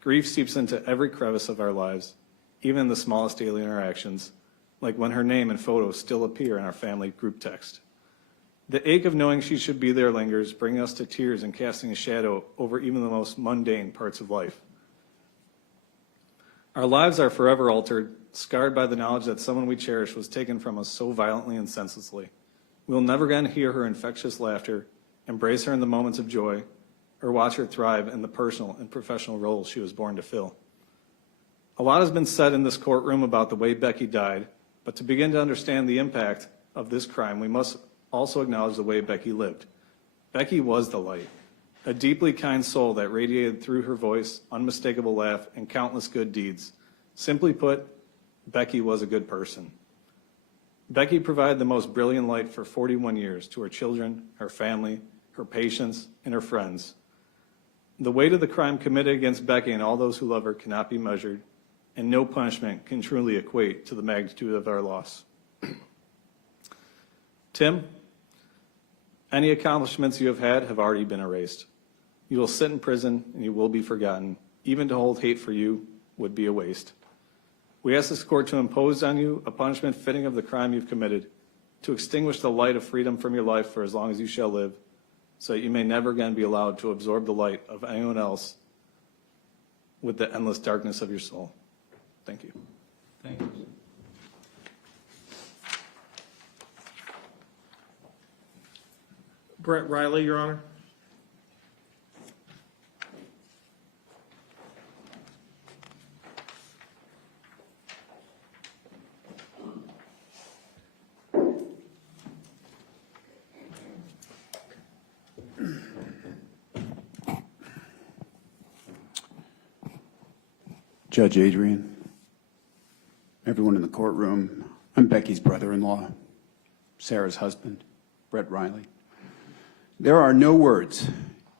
Grief seeps into every crevice of our lives, even the smallest daily interactions, like when her name and photos still appear in our family group text. The ache of knowing she should be there lingers, bringing us to tears and casting a shadow over even the most mundane parts of life. Our lives are forever altered, scarred by the knowledge that someone we cherish was taken from us so violently and senselessly. We will never again hear her infectious laughter, embrace her in the moments of joy, or watch her thrive in the personal and professional roles she was born to fill. A lot has been said in this courtroom about the way Becky died, but to begin to understand the impact of this crime, we must also acknowledge the way Becky lived. Becky was the light, a deeply kind soul that radiated through her voice, unmistakable laugh, and countless good deeds. Simply put, Becky was a good person. Becky provided the most brilliant light for 41 years to her children, her family, her patients, and her friends. The weight of the crime committed against Becky and all those who love her cannot be measured, and no punishment can truly equate to the magnitude of our loss. Tim, any accomplishments you have already been erased. You will sit in prison and you will be forgotten. Even to hold hate for you would be a waste. We ask this court to impose on you a punishment fitting of the crime you've committed, to extinguish the light of freedom from your life for as long as you shall live, so that you may never again be allowed to absorb the light of anyone else with the endless darkness of your soul. Thank you. Thank you. Brett Riley, Your Honor. Judge Adrian, everyone in the courtroom, I'm Becky's brother-in-law, Sarah's husband, Brett Riley. There are no words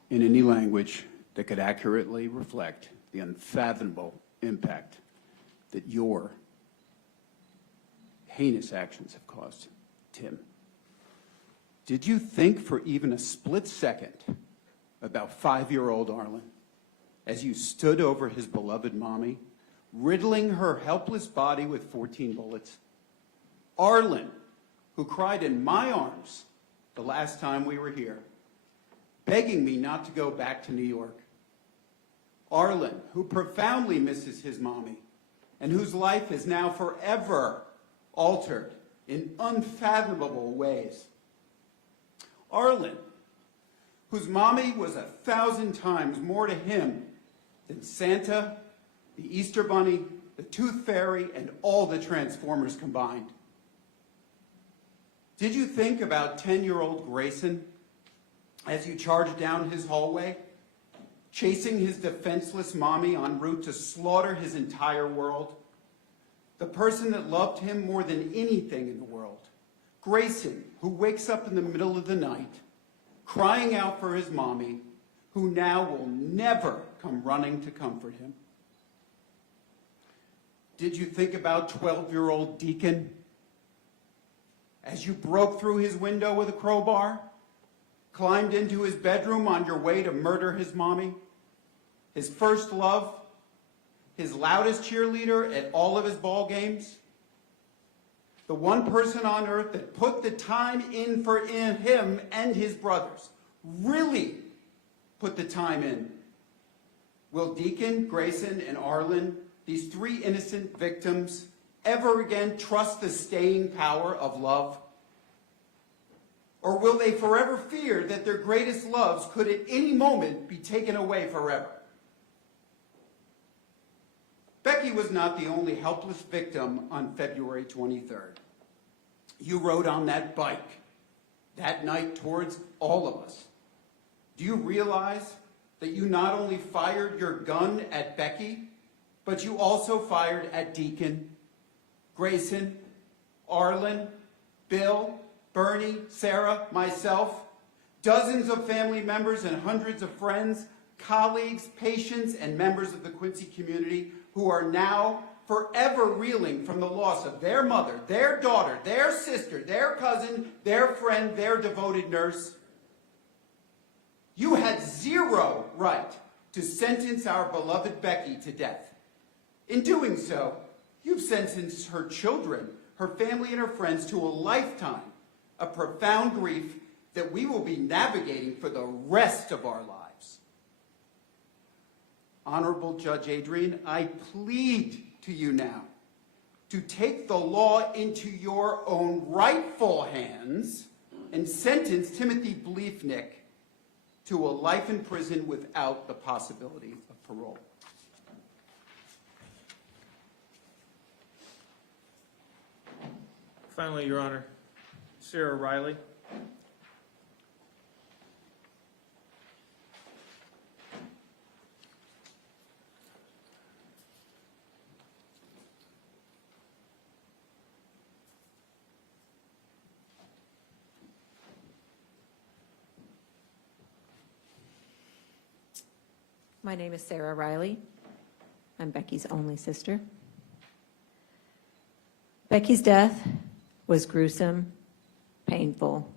in any language that could accurately reflect the unfathomable impact that your heinous actions have caused, Tim. Did you think for even a split second about 5-year-old Arlen as you stood over his beloved mommy, riddling her helpless body with 14 bullets? Arlen, who cried in my arms the last time we were here, begging me not to go back to New York. Arlen, who profoundly misses his mommy and whose life is now forever altered in unfathomable ways. Arlen, whose mommy was 1,000 times more to him than Santa, the Easter Bunny, the Tooth Fairy, and all the Transformers combined. Did you think about 10-year-old Grayson as you charged down his hallway, chasing his defenseless mommy en route to slaughter his entire world? The person that loved him more than anything in the world. Grayson, who wakes up in the middle of the night, crying out for his mommy, who now will never come running to comfort him. Did you think about 12-year-old Deacon as you broke through his window with a crowbar, climbed into his bedroom on your way to murder his mommy, his first love, his loudest cheerleader at all of his ball games? the one person on earth that put the time in for him and his brothers, really put the time in. Will Deacon, Grayson, and Arlen, these three innocent victims, ever again trust the staying power of love? Or will they forever fear that their greatest loves could at any moment be taken away forever? Becky was not the only helpless victim on February 23rd. You rode on that bike that night towards all of us. Do you realize that you not only fired your gun at Becky, but you also fired at Deacon, Grayson, Arlen, Bill, Bernie, Sarah, myself, dozens of family members and hundreds of friends, colleagues, patients, and members of the Quincy community who are now forever reeling from the loss of their mother, their daughter, their sister, their cousin, their friend, their devoted nurse. You had zero right to sentence our beloved Becky to death. In doing so, you've sentenced her children, her family, and her friends to a lifetime of profound grief that we will be navigating for the rest of our lives. Honorable Judge Adrian, I plead to you now to take the law into your own rightful hands and sentence Timothy Bliefnick to a life in prison without the possibility of parole. Finally, Your Honor, Sarah Riley. My name is Sarah Riley. I'm Becky's only sister. Becky's death was gruesome, painful,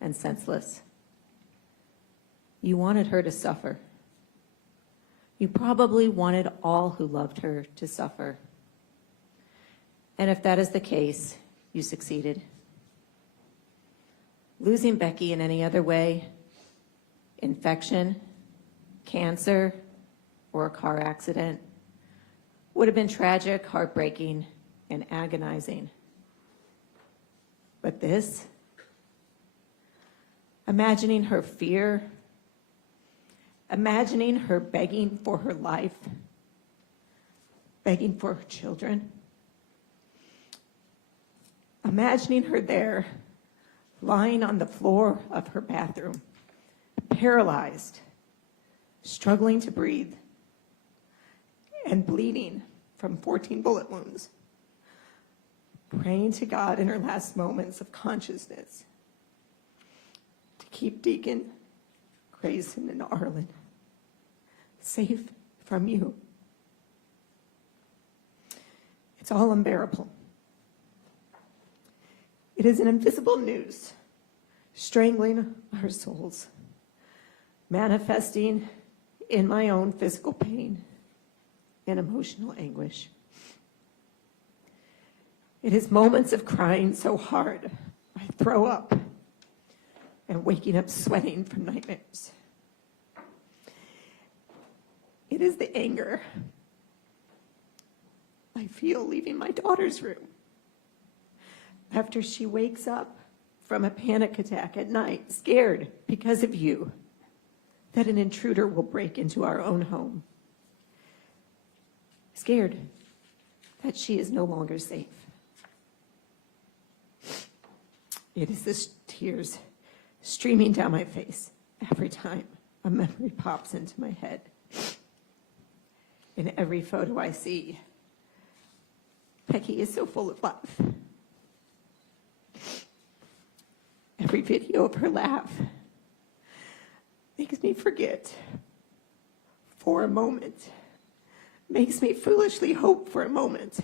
and senseless. You wanted her to suffer. You probably wanted all who loved her to suffer. And if that is the case, you succeeded. Losing Becky in any other way, infection, cancer, or a car accident, would have been tragic, heartbreaking, and agonizing. But this, imagining her fear, imagining her begging for her life, begging for her children, imagining her there, lying on the floor of her bathroom, paralyzed, struggling to breathe, and bleeding from 14 bullet wounds, praying to God in her last moments of consciousness to keep Deacon, Grayson, and Arlen safe from you. It's all unbearable. It is an invisible noose strangling our souls, manifesting in my own physical pain and emotional anguish. It is moments of crying so hard I throw up and waking up sweating from nightmares. It is the anger I feel leaving my daughter's room after she wakes up from a panic attack at night, scared because of you, that an intruder will break into our own home. Scared that she is no longer safe. It is the tears streaming down my face every time a memory pops into my head. In every photo I see, Becky is so full of life. Every video of her laugh makes me forget for a moment, makes me foolishly hope for a moment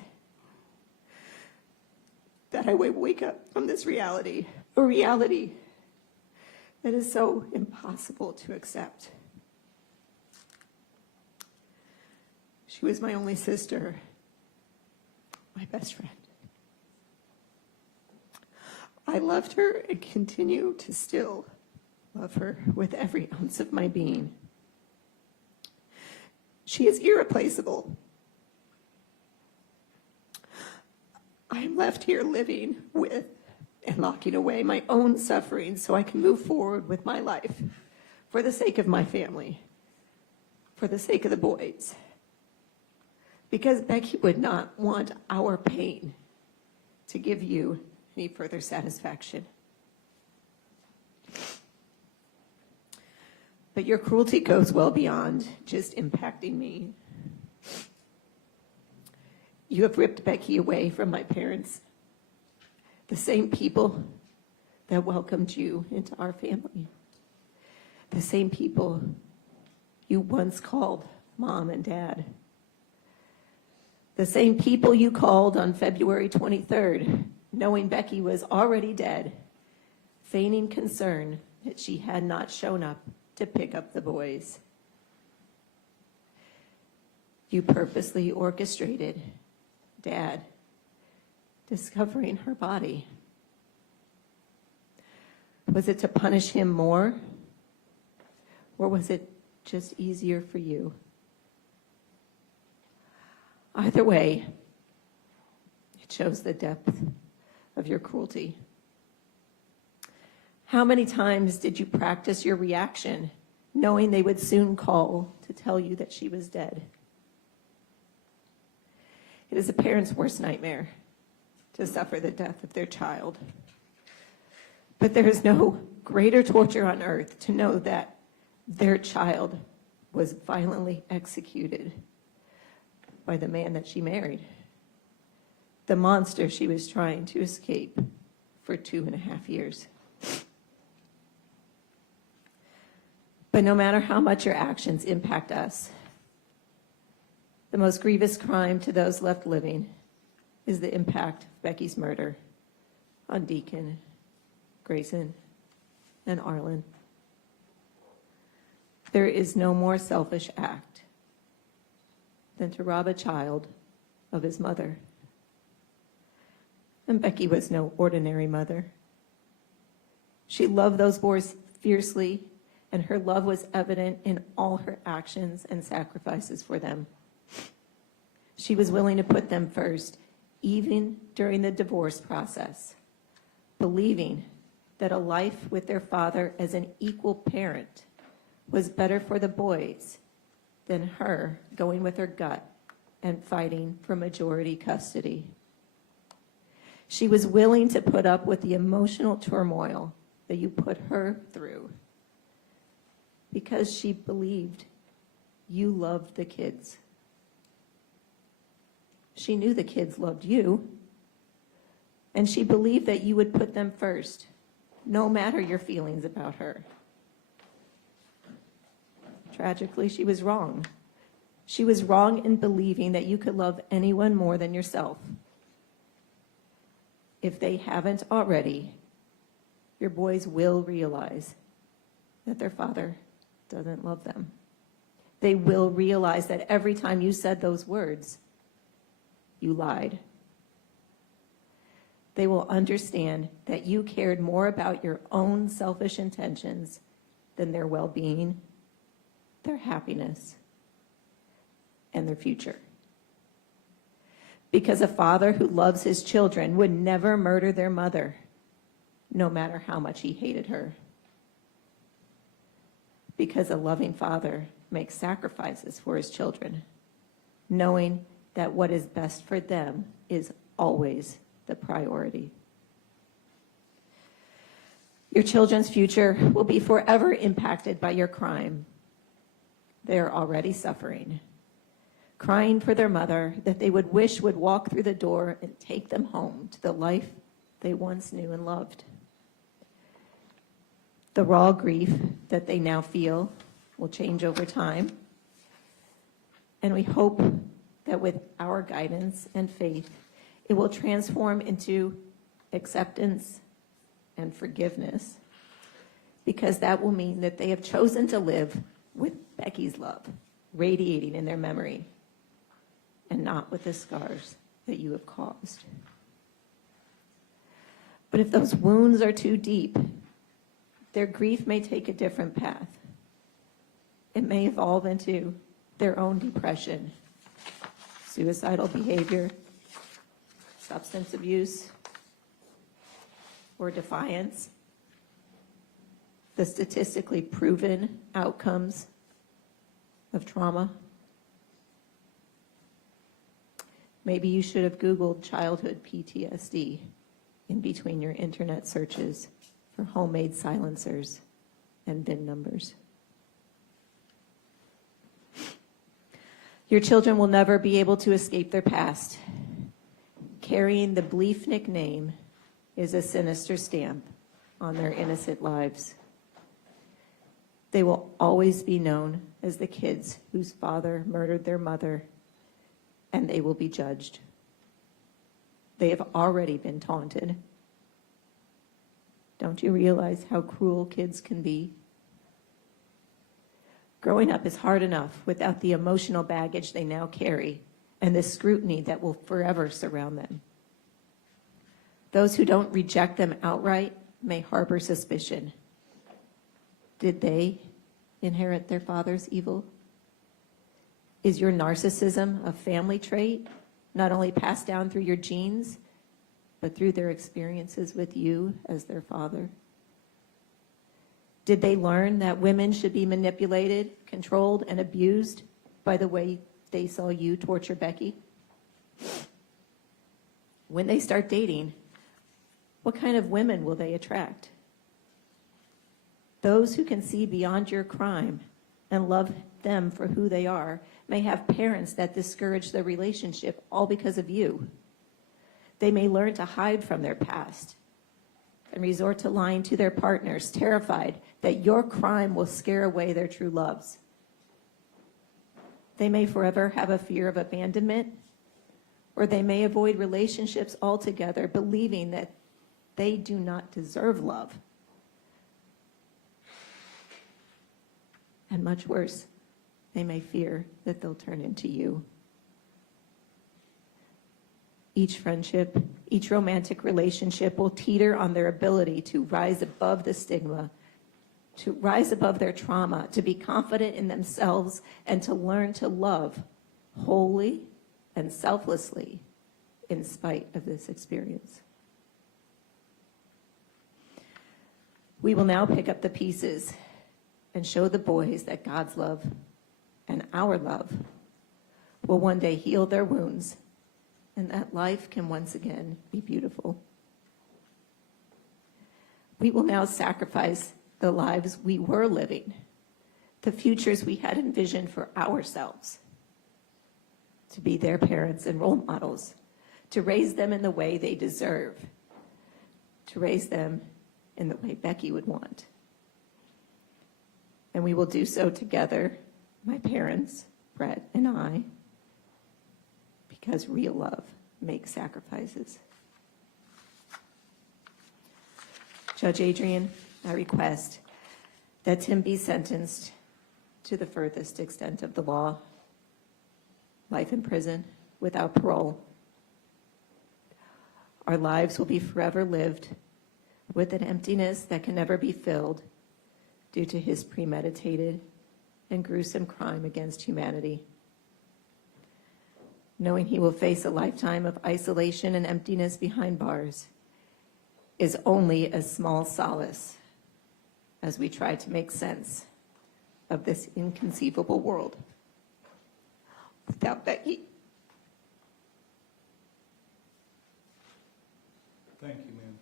that I will wake up from this reality, a reality that is so impossible to accept. She was my only sister, my best friend. I loved her and continue to still love her with every ounce of my being. She is irreplaceable. I am left here living with and locking away my own suffering so I can move forward with my life for the sake of my family, for the sake of the boys. Because Becky would not want our pain to give you any further satisfaction. But your cruelty goes well beyond just impacting me. You have ripped Becky away from my parents, the same people that welcomed you into our family, the same people you once called Mom and Dad, the same people you called on February 23rd, knowing Becky was already dead, feigning concern that she had not shown up to pick up the boys. You purposely orchestrated Dad discovering her body. Was it to punish him more? Or was it just easier for you? Either way, it shows the depth of your cruelty. How many times did you practice your reaction, knowing they would soon call to tell you that she was dead? It is a parent's worst nightmare to suffer the death of their child. But there is no greater torture on earth to know that their child was violently executed by the man that she married, the monster she was trying to escape for 2.5 years. But no matter how much your actions impact us, the most grievous crime to those left living is the impact of Becky's murder on Deacon, Grayson, and Arlen. There is no more selfish act than to rob a child of his mother. And Becky was no ordinary mother. She loved those boys fiercely, and her love was evident in all her actions and sacrifices for them. She was willing to put them first, even during the divorce process, believing that a life with their father as an equal parent was better for the boys than her going with her gut and fighting for majority custody. She was willing to put up with the emotional turmoil that you put her through because she believed you loved the kids. She knew the kids loved you, and she believed that you would put them first, no matter your feelings about her. Tragically, she was wrong. She was wrong in believing that you could love anyone more than yourself. If they haven't already, your boys will realize that their father doesn't love them. They will realize that every time you said those words, you lied. They will understand that you cared more about your own selfish intentions than their well-being, their happiness, and their future. Because a father who loves his children would never murder their mother, no matter how much he hated her. Because a loving father makes sacrifices for his children, knowing that what is best for them is always the priority. Your children's future will be forever impacted by your crime. They are already suffering, crying for their mother that they would wish would walk through the door and take them home to the life they once knew and loved. The raw grief that they now feel will change over time, and we hope that with our guidance and faith, it will transform into acceptance and forgiveness, because that will mean that they have chosen to live with Becky's love radiating in their memory and not with the scars that you have caused. But if those wounds are too deep, their grief may take a different path. It may evolve into their own depression, suicidal behavior, substance abuse, or defiance. The statistically proven outcomes of trauma. Maybe you should have Googled childhood PTSD in between your internet searches for homemade silencers and VIN numbers. Your children will never be able to escape their past. Carrying the Bliefnick name is a sinister stamp on their innocent lives. They will always be known as the kids whose father murdered their mother, and they will be judged. They have already been taunted. Don't you realize how cruel kids can be? Growing up is hard enough without the emotional baggage they now carry and the scrutiny that will forever surround them. Those who don't reject them outright may harbor suspicion. Did they inherit their father's evil? Is your narcissism a family trait, not only passed down through your genes, but through their experiences with you as their father? Did they learn that women should be manipulated, controlled, and abused by the way they saw you torture Becky? When they start dating, what kind of women will they attract? Those who can see beyond your crime and love them for who they are may have parents that discourage the relationship all because of you. They may learn to hide from their past and resort to lying to their partners, terrified that your crime will scare away their true loves. They may forever have a fear of abandonment, or they may avoid relationships altogether, believing that they do not deserve love. And much worse, they may fear that they'll turn into you. Each friendship, each romantic relationship will teeter on their ability to rise above the stigma, to rise above their trauma, to be confident in themselves, and to learn to love wholly and selflessly in spite of this experience. We will now pick up the pieces and show the boys that God's love and our love will one day heal their wounds, and that life can once again be beautiful. We will now sacrifice the lives we were living, the futures we had envisioned for ourselves, to be their parents and role models, to raise them in the way they deserve, to raise them in the way Becky would want. And we will do so together, my parents, Brett and I, because real love makes sacrifices. Judge Adrian, I request that Tim be sentenced to the furthest extent of the law, life in prison without parole. Our lives will be forever lived with an emptiness that can never be filled due to his premeditated and gruesome crime against humanity. Knowing he will face a lifetime of isolation and emptiness behind bars is only a small solace as we try to make sense of this inconceivable world without Becky. Thank you, ma'am.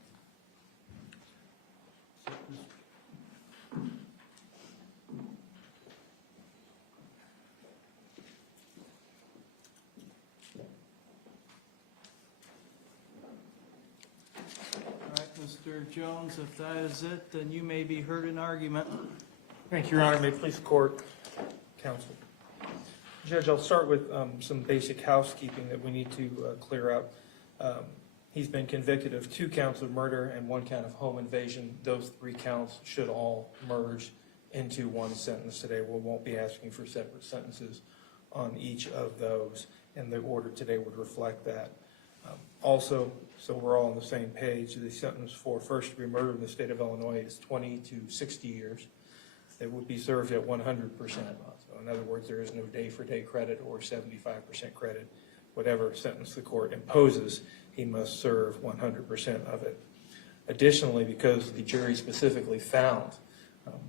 Mr. Jones, if that is it, then you may be heard in argument. Thank you, Your Honor. May it please the court, counsel. Judge, I'll start with some basic housekeeping that we need to clear up. He's been convicted of 2 counts of murder and 1 count of home invasion. Those 3 counts should all merge into one sentence today. We won't be asking for separate sentences on each of those, and the order today would reflect that. Also, so we're all on the same page, the sentence for first-degree murder in the state of Illinois is 20 to 60 years. It would be served at 100%. So in other words, there is no day-for-day credit or 75% credit. Whatever sentence the court imposes, he must serve 100% of it. Additionally, because the jury specifically found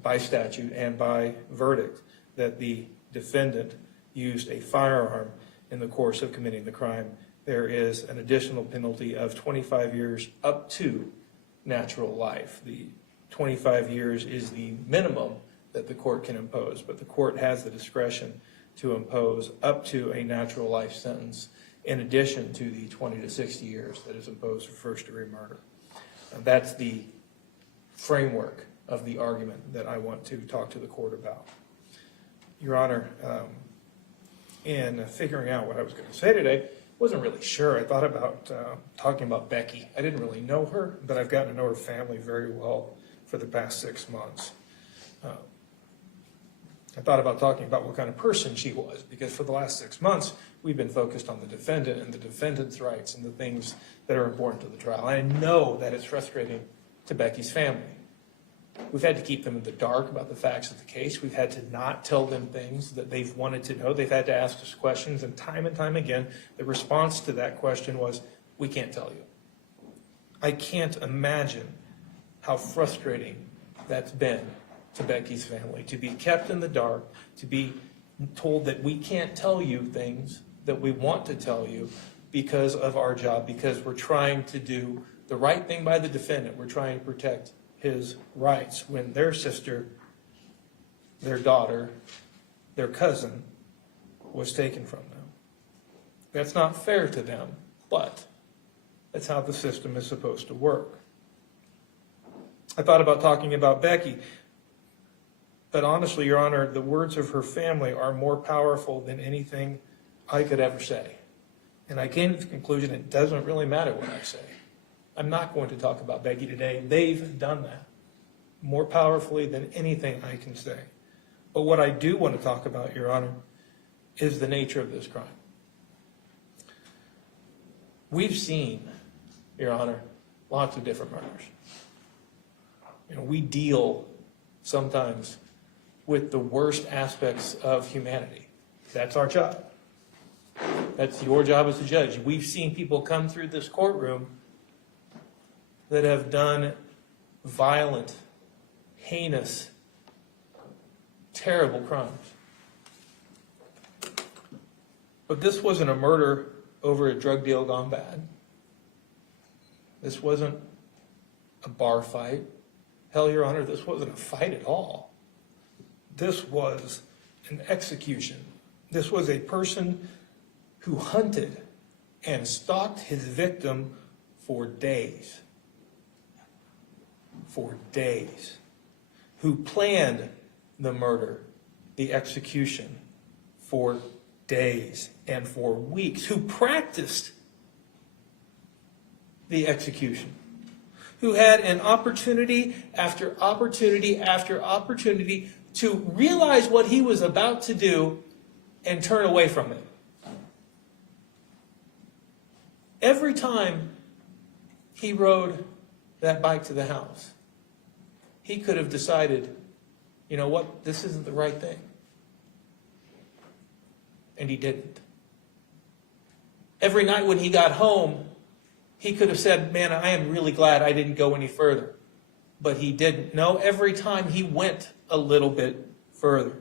by statute and by verdict that the defendant used a firearm in the course of committing the crime, there is an additional penalty of 25 years up to natural life. The 25 years is the minimum that the court can impose, but the court has the discretion to impose up to a natural life sentence in addition to the 20 to 60 years that is imposed for first-degree murder. And that's the framework of the argument that I want to talk to the court about. Your Honor, in figuring out what I was going to say today, wasn't really sure. I thought about talking about Becky. I didn't really know her, but I've gotten to know her family very well for the past 6 months. I thought about talking about what kind of person she was, because for the last 6 months, we've been focused on the defendant and the defendant's rights and the things that are important to the trial. I know that it's frustrating to Becky's family. We've had to keep them in the dark about the facts of the case. We've had to not tell them things that they've wanted to know. They've had to ask us questions, and time again, the response to that question was, we can't tell you. I can't imagine how frustrating that's been to Becky's family, to be kept in the dark, to be told that we can't tell you things that we want to tell you because of our job, because we're trying to do the right thing by the defendant. We're trying to protect his rights when their sister, their daughter, their cousin was taken from them. That's not fair to them, but that's how the system is supposed to work. I thought about talking about Becky, but honestly, Your Honor, the words of her family are more powerful than anything I could ever say. And I came to the conclusion it doesn't really matter what I say. I'm not going to talk about Becky today. They've done that more powerfully than anything I can say. But what I do want to talk about, Your Honor, is the nature of this crime. We've seen, Your Honor, lots of different murders. We deal sometimes with the worst aspects of humanity. That's our job. That's your job as a judge. We've seen people come through this courtroom that have done violent, heinous, terrible crimes. But this wasn't a murder over a drug deal gone bad. This wasn't a bar fight. Hell, Your Honor, this wasn't a fight at all. This was an execution. This was a person who hunted and stalked his victim for days. For days. Who planned the murder, the execution, for days and for weeks. Who practiced the execution. Who had an opportunity after opportunity after opportunity to realize what he was about to do and turn away from it. Every time he rode that bike to the house, he could have decided, you know what, this isn't the right thing. And he didn't. Every night when he got home, he could have said, man, I am really glad I didn't go any further. But he didn't. No, every time he went a little bit further.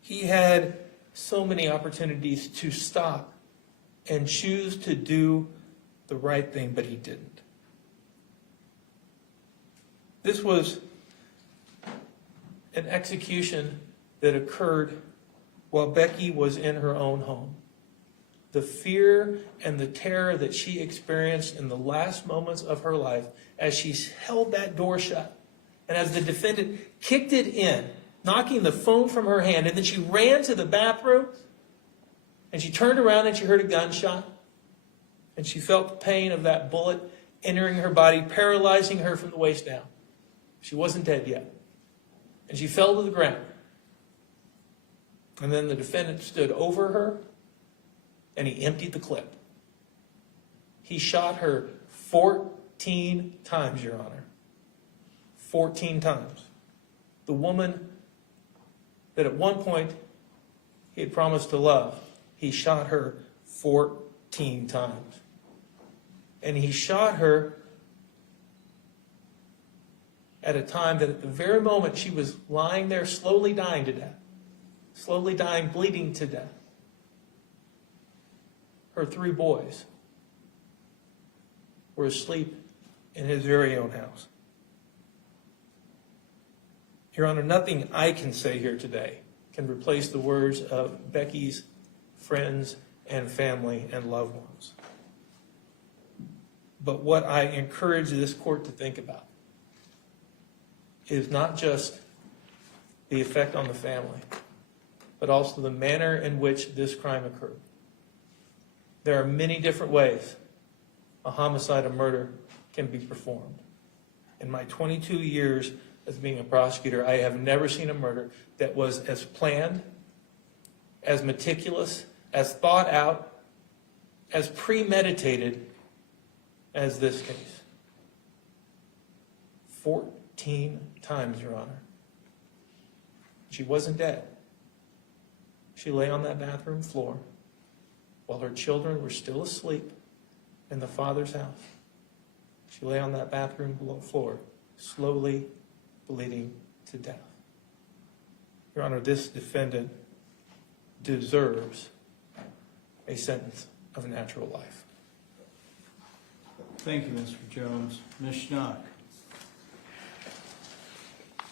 He had so many opportunities to stop and choose to do the right thing, but he didn't. This was an execution that occurred while Becky was in her own home. The fear and the terror that she experienced in the last moments of her life as she held that door shut and as the defendant kicked it in, knocking the phone from her hand, and then she ran to the bathroom and she turned around and she heard a gunshot and she felt the pain of that bullet entering her body, paralyzing her from the waist down. She wasn't dead yet. And she fell to the ground. And then the defendant stood over her and he emptied the clip. He shot her 14 times, Your Honor. 14 times. The woman that at one point he had promised to love, he shot her 14 times. And he shot her at a time that at the very moment she was lying there slowly dying to death, slowly dying, bleeding to death, her 3 boys were asleep in his very own house. Your Honor, nothing I can say here today can replace the words of Becky's friends and family and loved ones. But what I encourage this court to think about is not just the effect on the family, but also the manner in which this crime occurred. There are many different ways a homicide, a murder, can be performed. In my 22 years as being a prosecutor, I have never seen a murder that was as planned, as meticulous, as thought out, as premeditated as this case. 14 times, Your Honor. She wasn't dead. She lay on that bathroom floor while her children were still asleep in the father's house. She lay on that bathroom floor, slowly bleeding to death. Your Honor, this defendant deserves a sentence of natural life. Thank you, Mr. Jones. Ms. Schnock.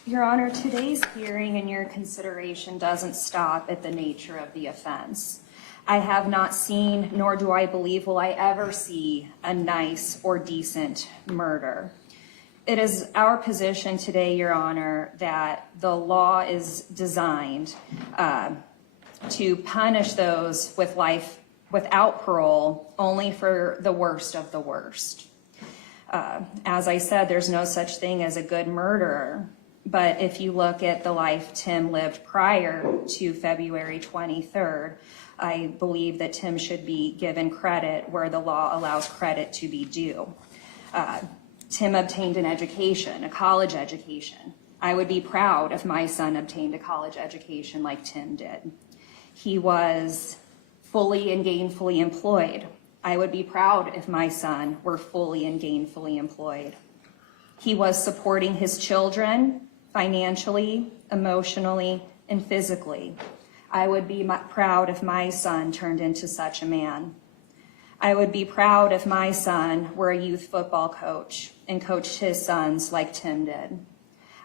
Your Honor, today's hearing and your consideration doesn't stop at the nature of the offense. I have not seen, nor do I believe will I ever see, a nice or decent murder. It is our position today, Your Honor, that the law is designed to punish those with life without parole only for the worst of the worst. As I said, there's no such thing as a good murderer. But if you look at the life Tim lived prior to February 23rd, I believe that Tim should be given credit where the law allows credit to be due. Tim obtained an education, a college education. I would be proud if my son obtained a college education like Tim did. He was fully and gainfully employed. I would be proud if my son were fully and gainfully employed. He was supporting his children financially, emotionally, and physically. I would be proud if my son turned into such a man. I would be proud if my son were a youth football coach and coached his sons like Tim did.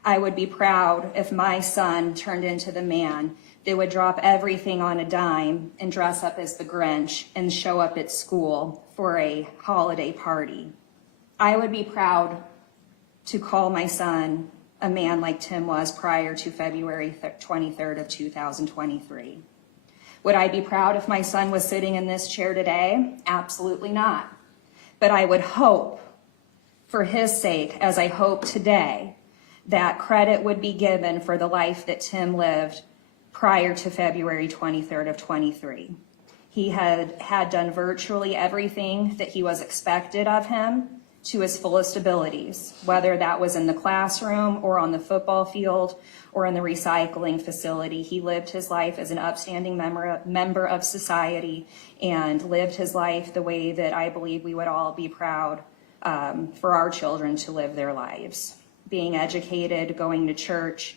I would be proud if my son turned into the man that would drop everything on a dime and dress up as the Grinch and show up at school for a holiday party. I would be proud to call my son a man like Tim was prior to February 23rd of 2023. Would I be proud if my son was sitting in this chair today? Absolutely not. But I would hope, for his sake, as I hope today, that credit would be given for the life that Tim lived prior to February 23rd of 23. He had done virtually everything that he was expected of him to his fullest abilities, whether that was in the classroom or on the football field or in the recycling facility. He lived his life as an upstanding member of society and lived his life the way that I believe we would all be proud for our children to live their lives. Being educated, going to church,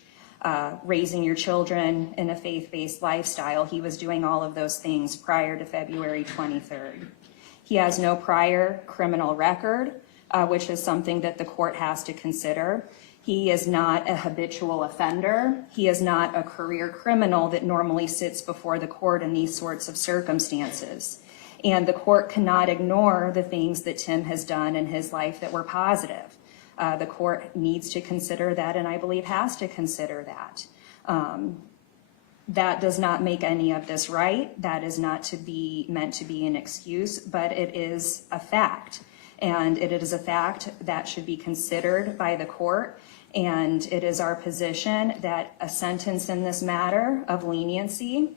raising your children in a faith-based lifestyle. He was doing all of those things prior to February 23rd. He has no prior criminal record, which is something that the court has to consider. He is not a habitual offender. He is not a career criminal that normally sits before the court in these sorts of circumstances. And the court cannot ignore the things that Tim has done in his life that were positive. The court needs to consider that, and I believe has to consider that. That does not make any of this right. That is not meant to be an excuse, but it is a fact. And it is a fact that should be considered by the court. And it is our position that a sentence in this matter of leniency,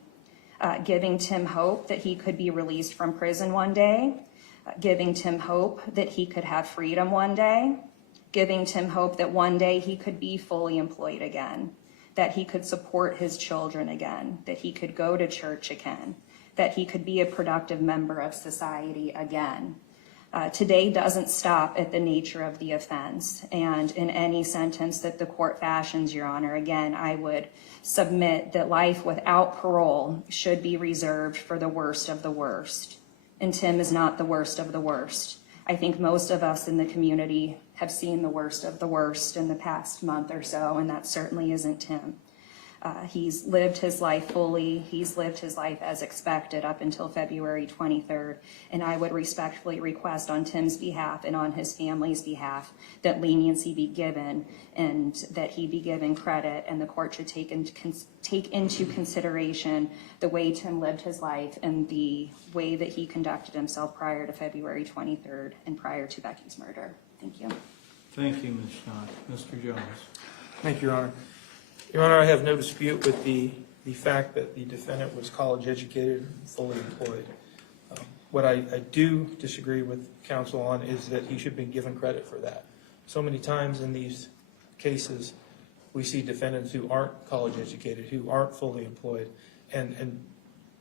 giving Tim hope that he could be released from prison one day, giving Tim hope that he could have freedom one day, giving Tim hope that one day he could be fully employed again, that he could support his children again, that he could go to church again, that he could be a productive member of society again. Today doesn't stop at the nature of the offense, and in any sentence that the court fashions, Your Honor, again, I would submit that life without parole should be reserved for the worst of the worst, and Tim is not the worst of the worst. I think most of us in the community have seen the worst of the worst in the past month or so, and that certainly isn't Tim. He's lived his life fully. He's lived his life as expected up until February 23rd. And I would respectfully request on Tim's behalf and on his family's behalf that leniency be given and that he be given credit, and the court should take into consideration the way Tim lived his life and the way that he conducted himself prior to February 23rd and prior to Becky's murder. Thank you. Thank you, Ms. Schott. Mr. Jones. Thank you, Your Honor. Your Honor, I have no dispute with the fact that the defendant was college educated and fully employed. What I do disagree with counsel on is that he should have been given credit for that. So many times in these cases, we see defendants who aren't college educated, who aren't fully employed, and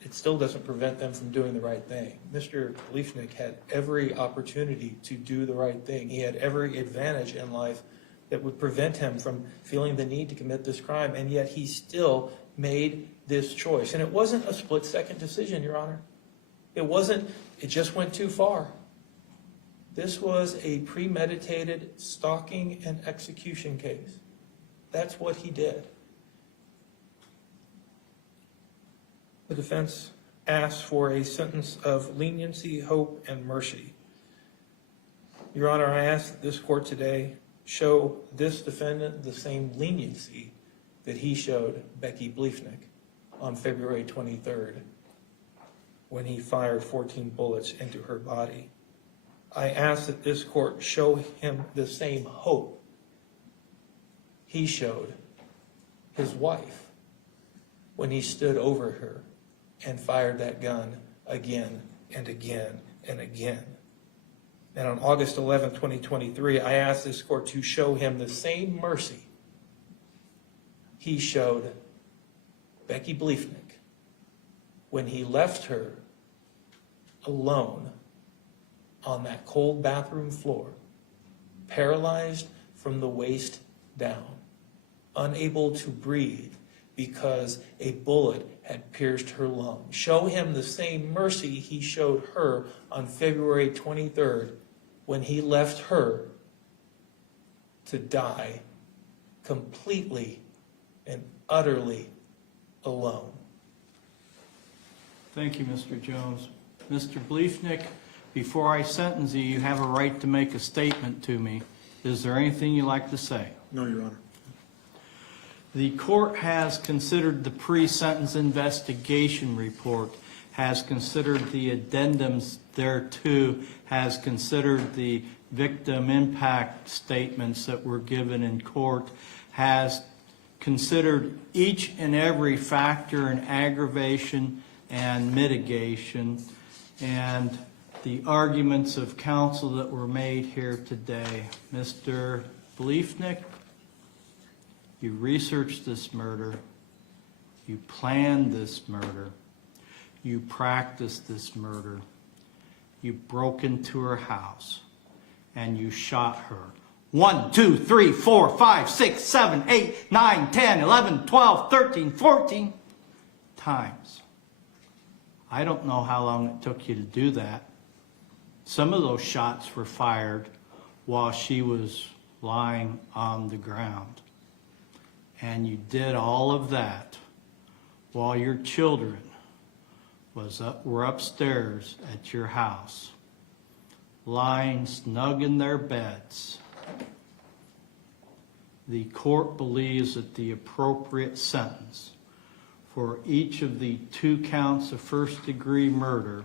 it still doesn't prevent them from doing the right thing. Mr. Bliefnick had every opportunity to do the right thing. He had every advantage in life that would prevent him from feeling the need to commit this crime, and yet he still made this choice. And it wasn't a split-second decision, Your Honor. It wasn't, it just went too far. This was a premeditated stalking and execution case. That's what he did. The defense asked for a sentence of leniency, hope, and mercy. Your Honor, I ask that this court today show this defendant the same leniency that he showed Becky Bliefnick on February 23rd when he fired 14 bullets into her body. I ask that this court show him the same hope he showed his wife when he stood over her and fired that gun again and again and again. And on August 11, 2023, I asked this court to show him the same mercy he showed Becky Bliefnick when he left her alone on that cold bathroom floor, paralyzed from the waist down, unable to breathe because a bullet had pierced her lung. Show him the same mercy he showed her on February 23rd when he left her to die completely and utterly alone. Thank you, Mr. Jones. Mr. Bliefnick, before I sentence you, you have a right to make a statement to me. Is there anything you'd like to say? No, Your Honor. The court has considered the pre-sentence investigation report, has considered the addendums thereto, has considered the victim impact statements that were given in court, has considered each and every factor in aggravation and mitigation, and the arguments of counsel that were made here today. Mr. Bliefnick, you researched this murder, you planned this murder, you practiced this murder, you broke into her house, and you shot her 1, 2, 3, 4, 5, 6, 7, 8, 9, 10, 11, 12, 13, 14 times. I don't know how long it took you to do that. Some of those shots were fired while she was lying on the ground. And you did all of that while your children were upstairs at your house, lying snug in their beds. The court believes that the appropriate sentence for each of the 2 counts of first-degree murder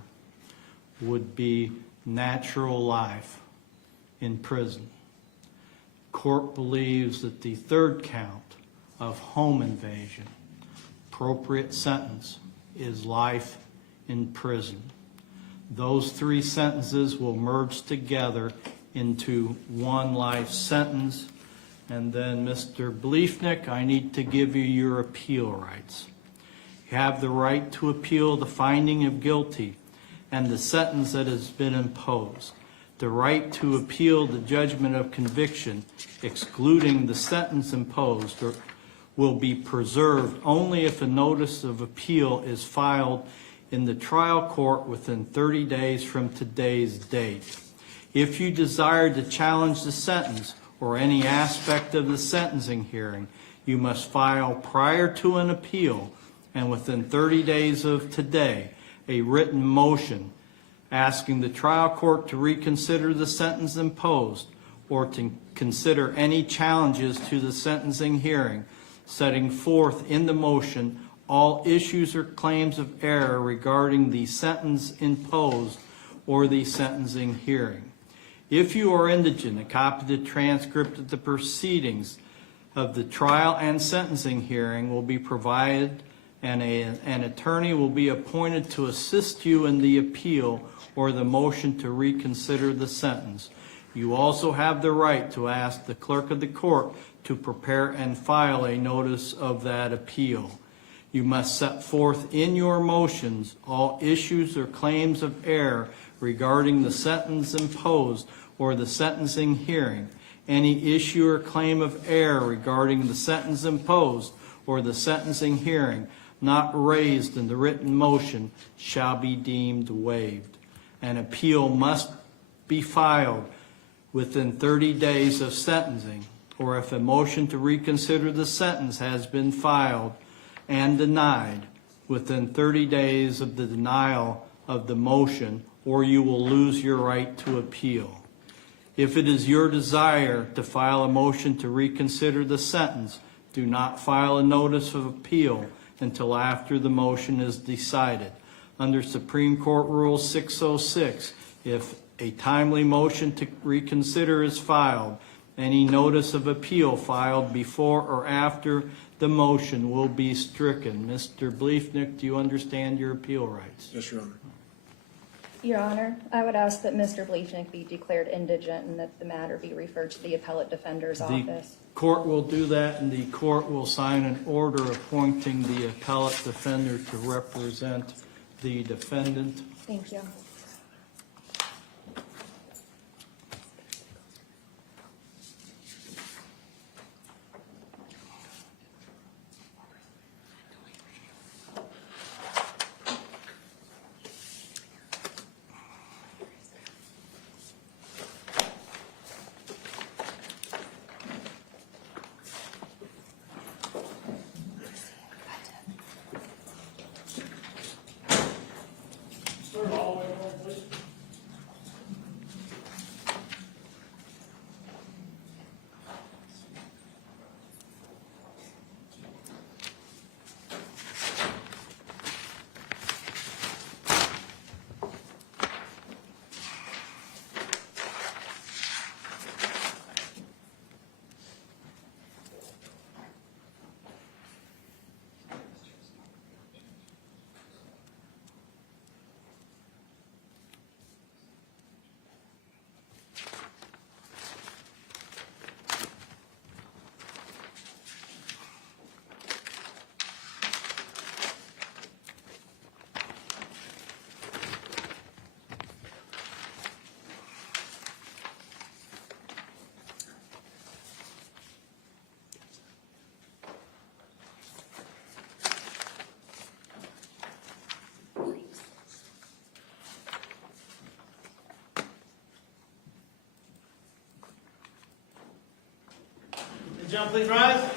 would be natural life in prison. Court believes that the 3rd count of home invasion, appropriate sentence is life in prison. Those 3 sentences will merge together into one life sentence. And then, Mr. Bliefnick, I need to give you your appeal rights. You have the right to appeal the finding of guilty and the sentence that has been imposed. The right to appeal the judgment of conviction, excluding the sentence imposed, will be preserved only if a notice of appeal is filed in the trial court within 30 days from today's date. If you desire to challenge the sentence or any aspect of the sentencing hearing, you must file prior to an appeal and within 30 days of today a written motion asking the trial court to reconsider the sentence imposed or to consider any challenges to the sentencing hearing, setting forth in the motion all issues or claims of error regarding the sentence imposed or the sentencing hearing. If you are indigent, a copy of the transcript of the proceedings of the trial and sentencing hearing will be provided, and an attorney will be appointed to assist you in the appeal or the motion to reconsider the sentence. You also have the right to ask the clerk of the court to prepare and file a notice of that appeal. You must set forth in your motions all issues or claims of error regarding the sentence imposed or the sentencing hearing. Any issue or claim of error regarding the sentence imposed or the sentencing hearing not raised in the written motion shall be deemed waived. An appeal must be filed within 30 days of sentencing, or if a motion to reconsider the sentence has been filed and denied within 30 days of the denial of the motion, or you will lose your right to appeal. If it is your desire to file a motion to reconsider the sentence, do not file a notice of appeal until after the motion is decided. Under Supreme Court Rule 606, if a timely motion to reconsider is filed, any notice of appeal filed before or after the motion will be stricken. Mr. Bliefnick, do you understand your appeal rights? Yes, Your Honor. Your Honor, I would ask that Mr. Bliefnick be declared indigent and that the matter be referred to the appellate defender's office. The court will do that, and the court will sign an order appointing the appellate defender to represent the defendant. Thank you. John, please rise.